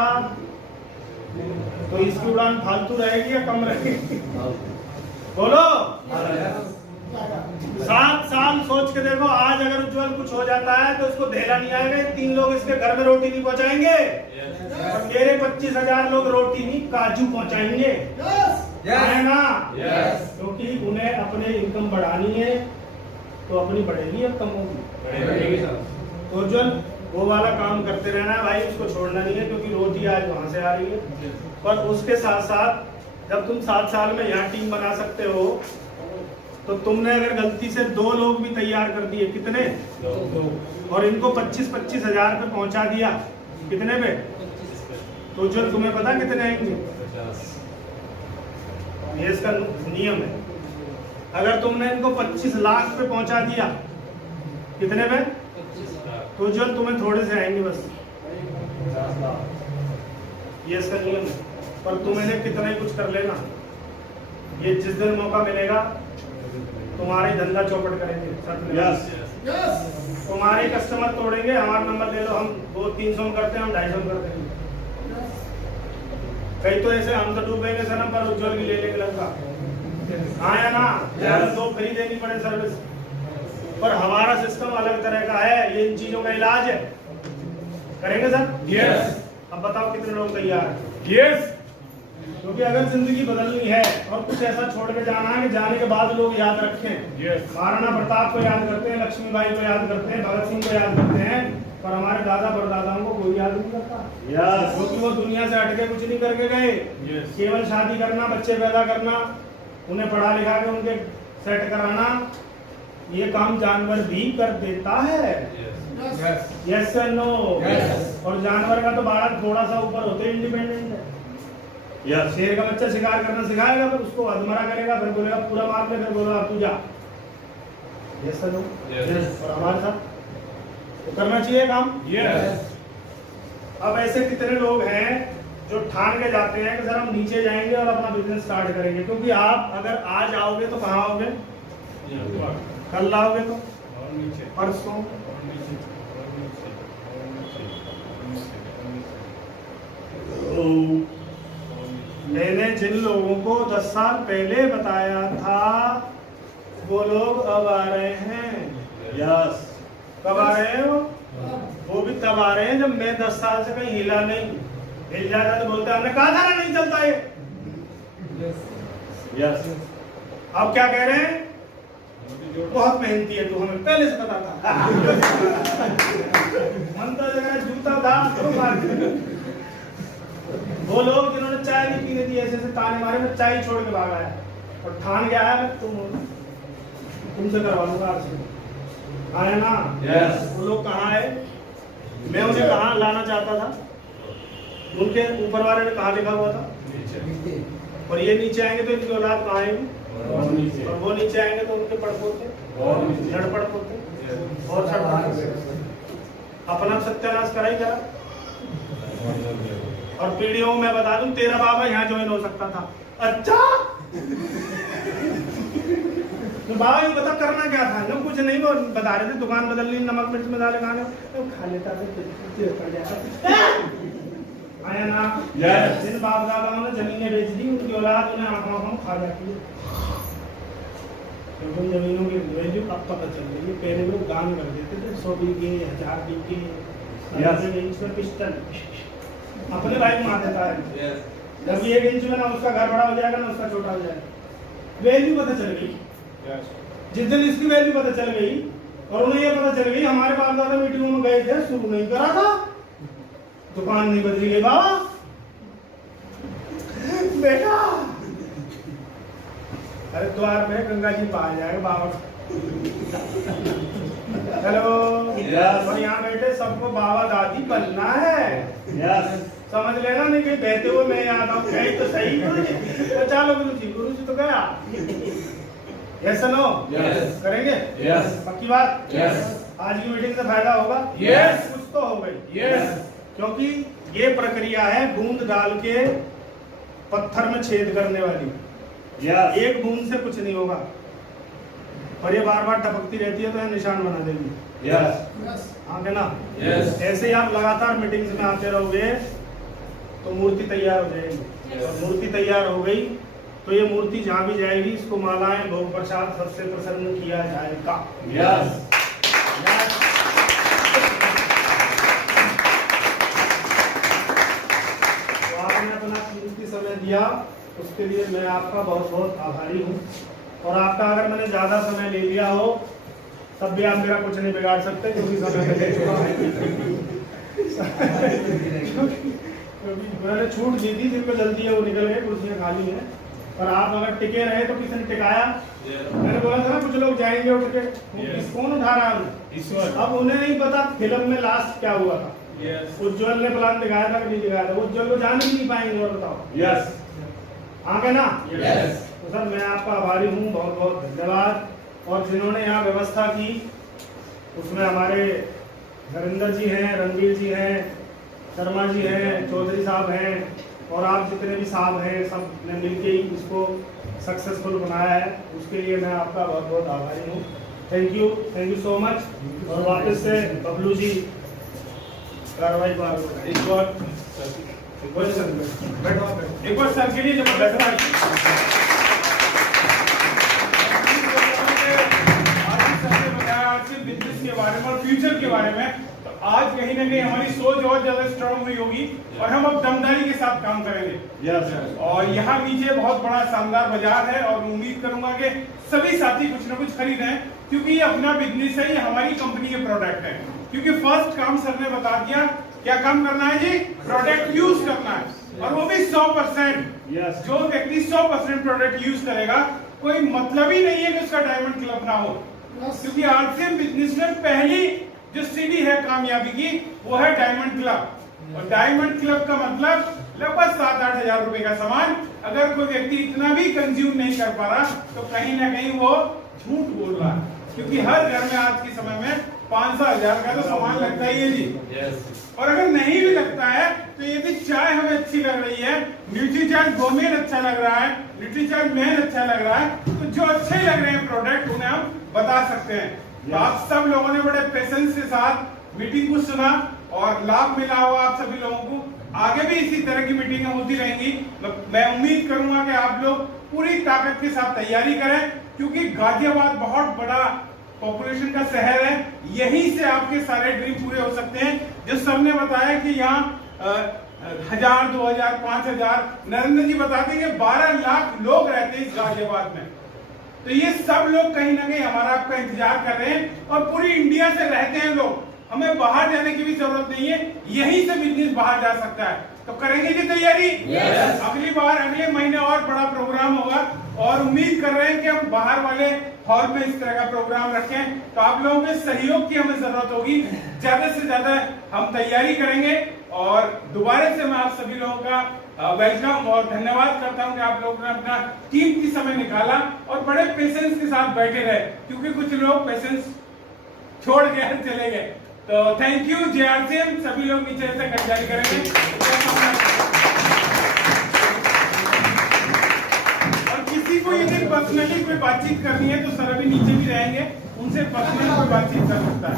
तो इसकी उड़ान फालतू रहेगी या कम रहेगी? बोलो। 7 साल सोच के देखो, आज अगर उज्ज्वल कुछ हो जाता है तो इसको धेला नहीं आएगा। 3 लोग इसके घर में रोटी नहीं पहुंचाएंगे, और मेरे 25,000 लोग रोटी नहीं काजू पहुंचाएंगे। है ना? क्योंकि उन्हें अपने इनकम बढ़ानी है, तो अपनी बढ़ेगी या कम होगी? तो उज्ज्वल वो वाला काम करते रहना है भाई, उसको छोड़ना नहीं है, क्योंकि रोटी आज वहां से आ रही है। पर उसके साथ साथ जब तुम 7 साल में यहाँ टीम बना सकते हो, तो तुमने अगर गलती से 2 लोग भी तैयार कर दिए, कितने, और इनको 25-25 हजार पे पहुंचा दिया, कितने पे, तो जो तुम्हें पता कितने आएंगे, ये इसका नियम है। अगर तुमने इनको 25 लाख पे पहुंचा दिया, कितने पे, तो जो तुम्हें थोड़े से आएंगे बस, ये इसका नियम है। पर तुम इन्हें कितना ही कुछ कर लेना, ये जिस दिन मौका मिलेगा तुम्हारे धंधा चौपट करेंगे। तुम्हारे कस्टमर तोड़ेंगे, हमारा नंबर ले लो, हम 200-300 में करते हैं, हम 250 में करते हैं। कई तो ऐसे हम तो डूबेंगे सनम पर उज्जवल की ले लेंगे लड़का, हाँ या ना, ज्यादा 2 फ्री देनी पड़े सर्विस। पर हमारा सिस्टम अलग तरह का है, ये इन चीजों का इलाज है। करेंगे सर? यस। अब बताओ कितने लोग तैयार हैं? यस। क्योंकि अगर जिंदगी बदलनी है और कुछ ऐसा छोड़ के जाना है कि जाने के बाद लोग याद रखें। यस। महाराणा प्रताप को याद करते हैं, लक्ष्मीबाई को याद करते हैं, भगत सिंह को याद करते हैं, पर हमारे दादा परदादाओं को कोई याद नहीं करता। क्योंकि वो दुनिया से हटके कुछ नहीं करके गए। केवल शादी करना, बच्चे पैदा करना, उन्हें पढ़ा लिखा के उनके सेट कराना, ये काम जानवर भी कर देता है। यस या नो? और जानवर का तो बालक थोड़ा सा ऊपर होते इंडिपेंडेंट है। शेर का बच्चा शिकार करना सिखाएगा, फिर उसको अधमरा करेगा, फिर बोलेगा पूरा मार ले, फिर बोलेगा तू जा। यस या नो? और हमारे साथ तो करना चाहिए काम। अब ऐसे कितने लोग हैं जो ठान के जाते हैं कि सर हम नीचे जाएंगे और अपना बिजनेस स्टार्ट करेंगे? क्योंकि आप अगर आज आओगे तो कहाँ आओगे, कल आओगे तो परसों, मैंने जिन लोगों को 10 साल पहले बताया था वो लोग अब आ रहे हैं। यस। कब आ रहे हैं वो भी तब आ रहे हैं जब मैं 10 साल से कहीं हिला नहीं। हिल जाता तो बोलते हमने कहा था ना नहीं चलता ये। यस। अब क्या कह रहे हैं, बहुत मेहनती है तू, हमें पहले से पता था। मन तो जगह जूता था तो मार। वो लोग जिन्होंने चाय नहीं पीने दी, ऐसे ताने मारे, मैं चाय छोड़ के भागा है और ठान गया है मैं तुमसे करवा लूंगा आपसे, आया ना? वो लोग कहाँ है, मैं उन्हें कहाँ लाना चाहता था, उनके ऊपर वाले ने कहाँ लिखा हुआ था, और ये नीचे आएंगे तो इनकी औलाद कहाँ आएगी, और वो नीचे आएंगे तो उनके पड़पोते, लड़ पड़पोते और अपना सत्यानाश करा ही करा। और पीढ़ियों में बता दूं, तेरा बाबा यहाँ ज्वाइन हो सकता था। अच्छा तो बाबा ये बता करना क्या था? ना कुछ नहीं, वो बता रहे थे दुकान बदल ली, नमक मिर्च मसाले खाने तो खा लेता था। आया ना? जिन बाप दादाओं ने जमीनें बेच दी, उनकी औलाद उन्हें आंखों में खा जाती है। तो जमीनों की वैल्यू अब पता चल रही है। पहले लोग दान कर देते थे, 100 बीघे, 1000 बीघे, इंच में पिस्टल अपने भाई को मार देता है। जब 1 इंच में ना उसका घर बड़ा हो जाएगा ना उसका छोटा हो जाएगा। वैल्यू पता चल गई। जिस दिन इसकी वैल्यू पता चल गई और उन्हें ये पता चल गई, हमारे बाप दादा मीटिंगों में गए थे, शुरू नहीं करा था, दुकान नहीं बदली गई बाबा बेटा। अरे द्वार में गंगा जी पा जाएगा बाबा। हेलो। और यहाँ बैठे सबको बाबा दादी बनना है। समझ लेना, नहीं कि बहते हुए मैं याद आऊँ कहीं तो सही तो चलो गुरु जी तो गया। Yes no? करेंगे? पक्की बात? आज की मीटिंग से फायदा होगा? कुछ तो हो गई। क्योंकि ये प्रक्रिया है बूंद डाल के पत्थर में छेद करने वाली। एक बूंद से कुछ नहीं होगा, और ये बार बार टपकती रहती है तो ये निशान बना देगी। हाँ है ना? ऐसे ही आप लगातार मीटिंग्स में आते रहोगे तो मूर्ति तैयार हो जाएगी। और मूर्ति तैयार हो गई तो ये मूर्ति जहाँ भी जाएगी इसको मालाएं भोग प्रसाद सबसे प्रसन्न किया जाएगा। तो आपने अपना कीमती समय दिया, उसके लिए मैं आपका बहुत बहुत आभारी हूँ। और आपका अगर मैंने ज्यादा समय ले लिया हो तब भी आप मेरा कुछ नहीं बिगाड़ सकते, क्योंकि समय ले चुका है। क्योंकि मैंने छूट दी थी, जिनको जल्दी है वो निकल गए, कुर्सियां खाली हैं। और आप अगर टिके रहे तो किसी ने टिकाया। मैंने बोला था ना कुछ लोग जाएंगे उठ के, कौन उठा रहा है? ईश्वर। अब उन्हें नहीं पता फिल्म में लास्ट क्या हुआ था। उज्जवल ने प्लान दिखाया था कि नहीं दिखाया था, उज्जवल को जाने ही नहीं पाएंगे। और बताओ यस आगे ना। यस तो सर मैं आपका आभारी हूँ, बहुत बहुत धन्यवाद। और जिन्होंने यहाँ व्यवस्था की उसमें हमारे नरेंद्र जी हैं, रणवीर जी हैं, शर्मा जी हैं, चौधरी साहब हैं, और आप जितने भी साहब हैं, सब ने मिलके ही इसको सक्सेसफुल बनाया है। उसके लिए मैं आपका बहुत बहुत आभारी हूँ। Thank you so much. और वापस से बबलू जी कार्रवाई को आगे बढ़ाएं। एक बार सर के लिए जबरदस्त बिजनेस के बारे में और फ्यूचर के बारे में। तो आज कहीं ना कहीं हमारी सोच और ज्यादा स्ट्रांग हुई होगी और हम अब दमदारी के साथ काम करेंगे। और यहाँ नीचे बहुत बड़ा शानदार बाजार है और मैं उम्मीद करूंगा कि सभी साथी कुछ ना कुछ खरीदें, क्योंकि ये अपना बिजनेस है, ये हमारी कंपनी के प्रोडक्ट है। क्योंकि फर्स्ट काम सर ने बता दिया, क्या काम करना है जी? प्रोडक्ट यूज करना है, और वो भी 100%। जो व्यक्ति 100% प्रोडक्ट यूज करेगा, कोई मतलब ही नहीं है कि उसका डायमंड क्लब ना हो। क्योंकि आरसीएम बिजनेस में पहली जो सीढ़ी है कामयाबी की, वो है डायमंड क्लब। और डायमंड क्लब का मतलब लगभग 7-8 हजार रुपए का सामान। अगर कोई व्यक्ति इतना भी कंज्यूम नहीं कर पा रहा तो कहीं ना कहीं वो झूठ बोल रहा है, क्योंकि हर घर में आज के समय में 500 हजार का तो सामान लगता ही है जी। और अगर नहीं भी लगता है तो यदि चाय हमें अच्छी लग रही है, न्यूट्रीचार्ज गोमेन अच्छा लग रहा है, न्यूट्रीचार्ज मैन अच्छा लग रहा है, तो जो अच्छे लग रहे हैं प्रोडक्ट उन्हें हम बता सकते हैं। तो आप सब लोगों ने बड़े पेशेंस के साथ मीटिंग को सुना और लाभ मिला होगा आप सभी लोगों को। आगे भी इसी तरह की मीटिंगें होती रहेंगी। मैं उम्मीद करूंगा कि आप लोग पूरी ताकत के साथ तैयारी करें, क्योंकि गाजियाबाद बहुत बड़ा पॉपुलेशन का शहर है। यहीं से आपके सारे ड्रीम पूरे हो सकते हैं। जो सर ने बताया कि यहाँ 1000, 2000, 5000, नरेंद्र जी बताते हैं कि 12 लाख लोग रहते हैं इस गाजियाबाद में। तो ये सब लोग कहीं ना कहीं हमारा आपका इंतजार कर रहे हैं, और पूरी इंडिया से रहते हैं लोग। हमें बाहर जाने की भी जरूरत नहीं है, यहीं से बिजनेस बाहर जा सकता है। तो करेंगे जी तैयारी? अगली बार अगले महीने और बड़ा प्रोग्राम होगा, और उम्मीद कर रहे हैं कि हम बाहर वाले हॉल में इस तरह का प्रोग्राम रखें। तो आप लोगों के सहयोग की हमें जरूरत होगी, ज्यादा से ज्यादा हम तैयारी करेंगे। और दोबारा से मैं आप सभी लोगों का वेलकम और धन्यवाद करता हूं कि आप लोगों ने अपना कीमती समय निकाला और बड़े पेशेंस के साथ बैठे रहे, क्योंकि कुछ लोग पेशेंस छोड़ के चले गए। तो थैंक यू जेआरसीएम। सभी लोग नीचे से खरीदारी करेंगे। और किसी को यदि पर्सनली कोई बातचीत करनी है तो सर अभी नीचे भी रहेंगे, उनसे पर्सनली कोई बातचीत कर सकता है।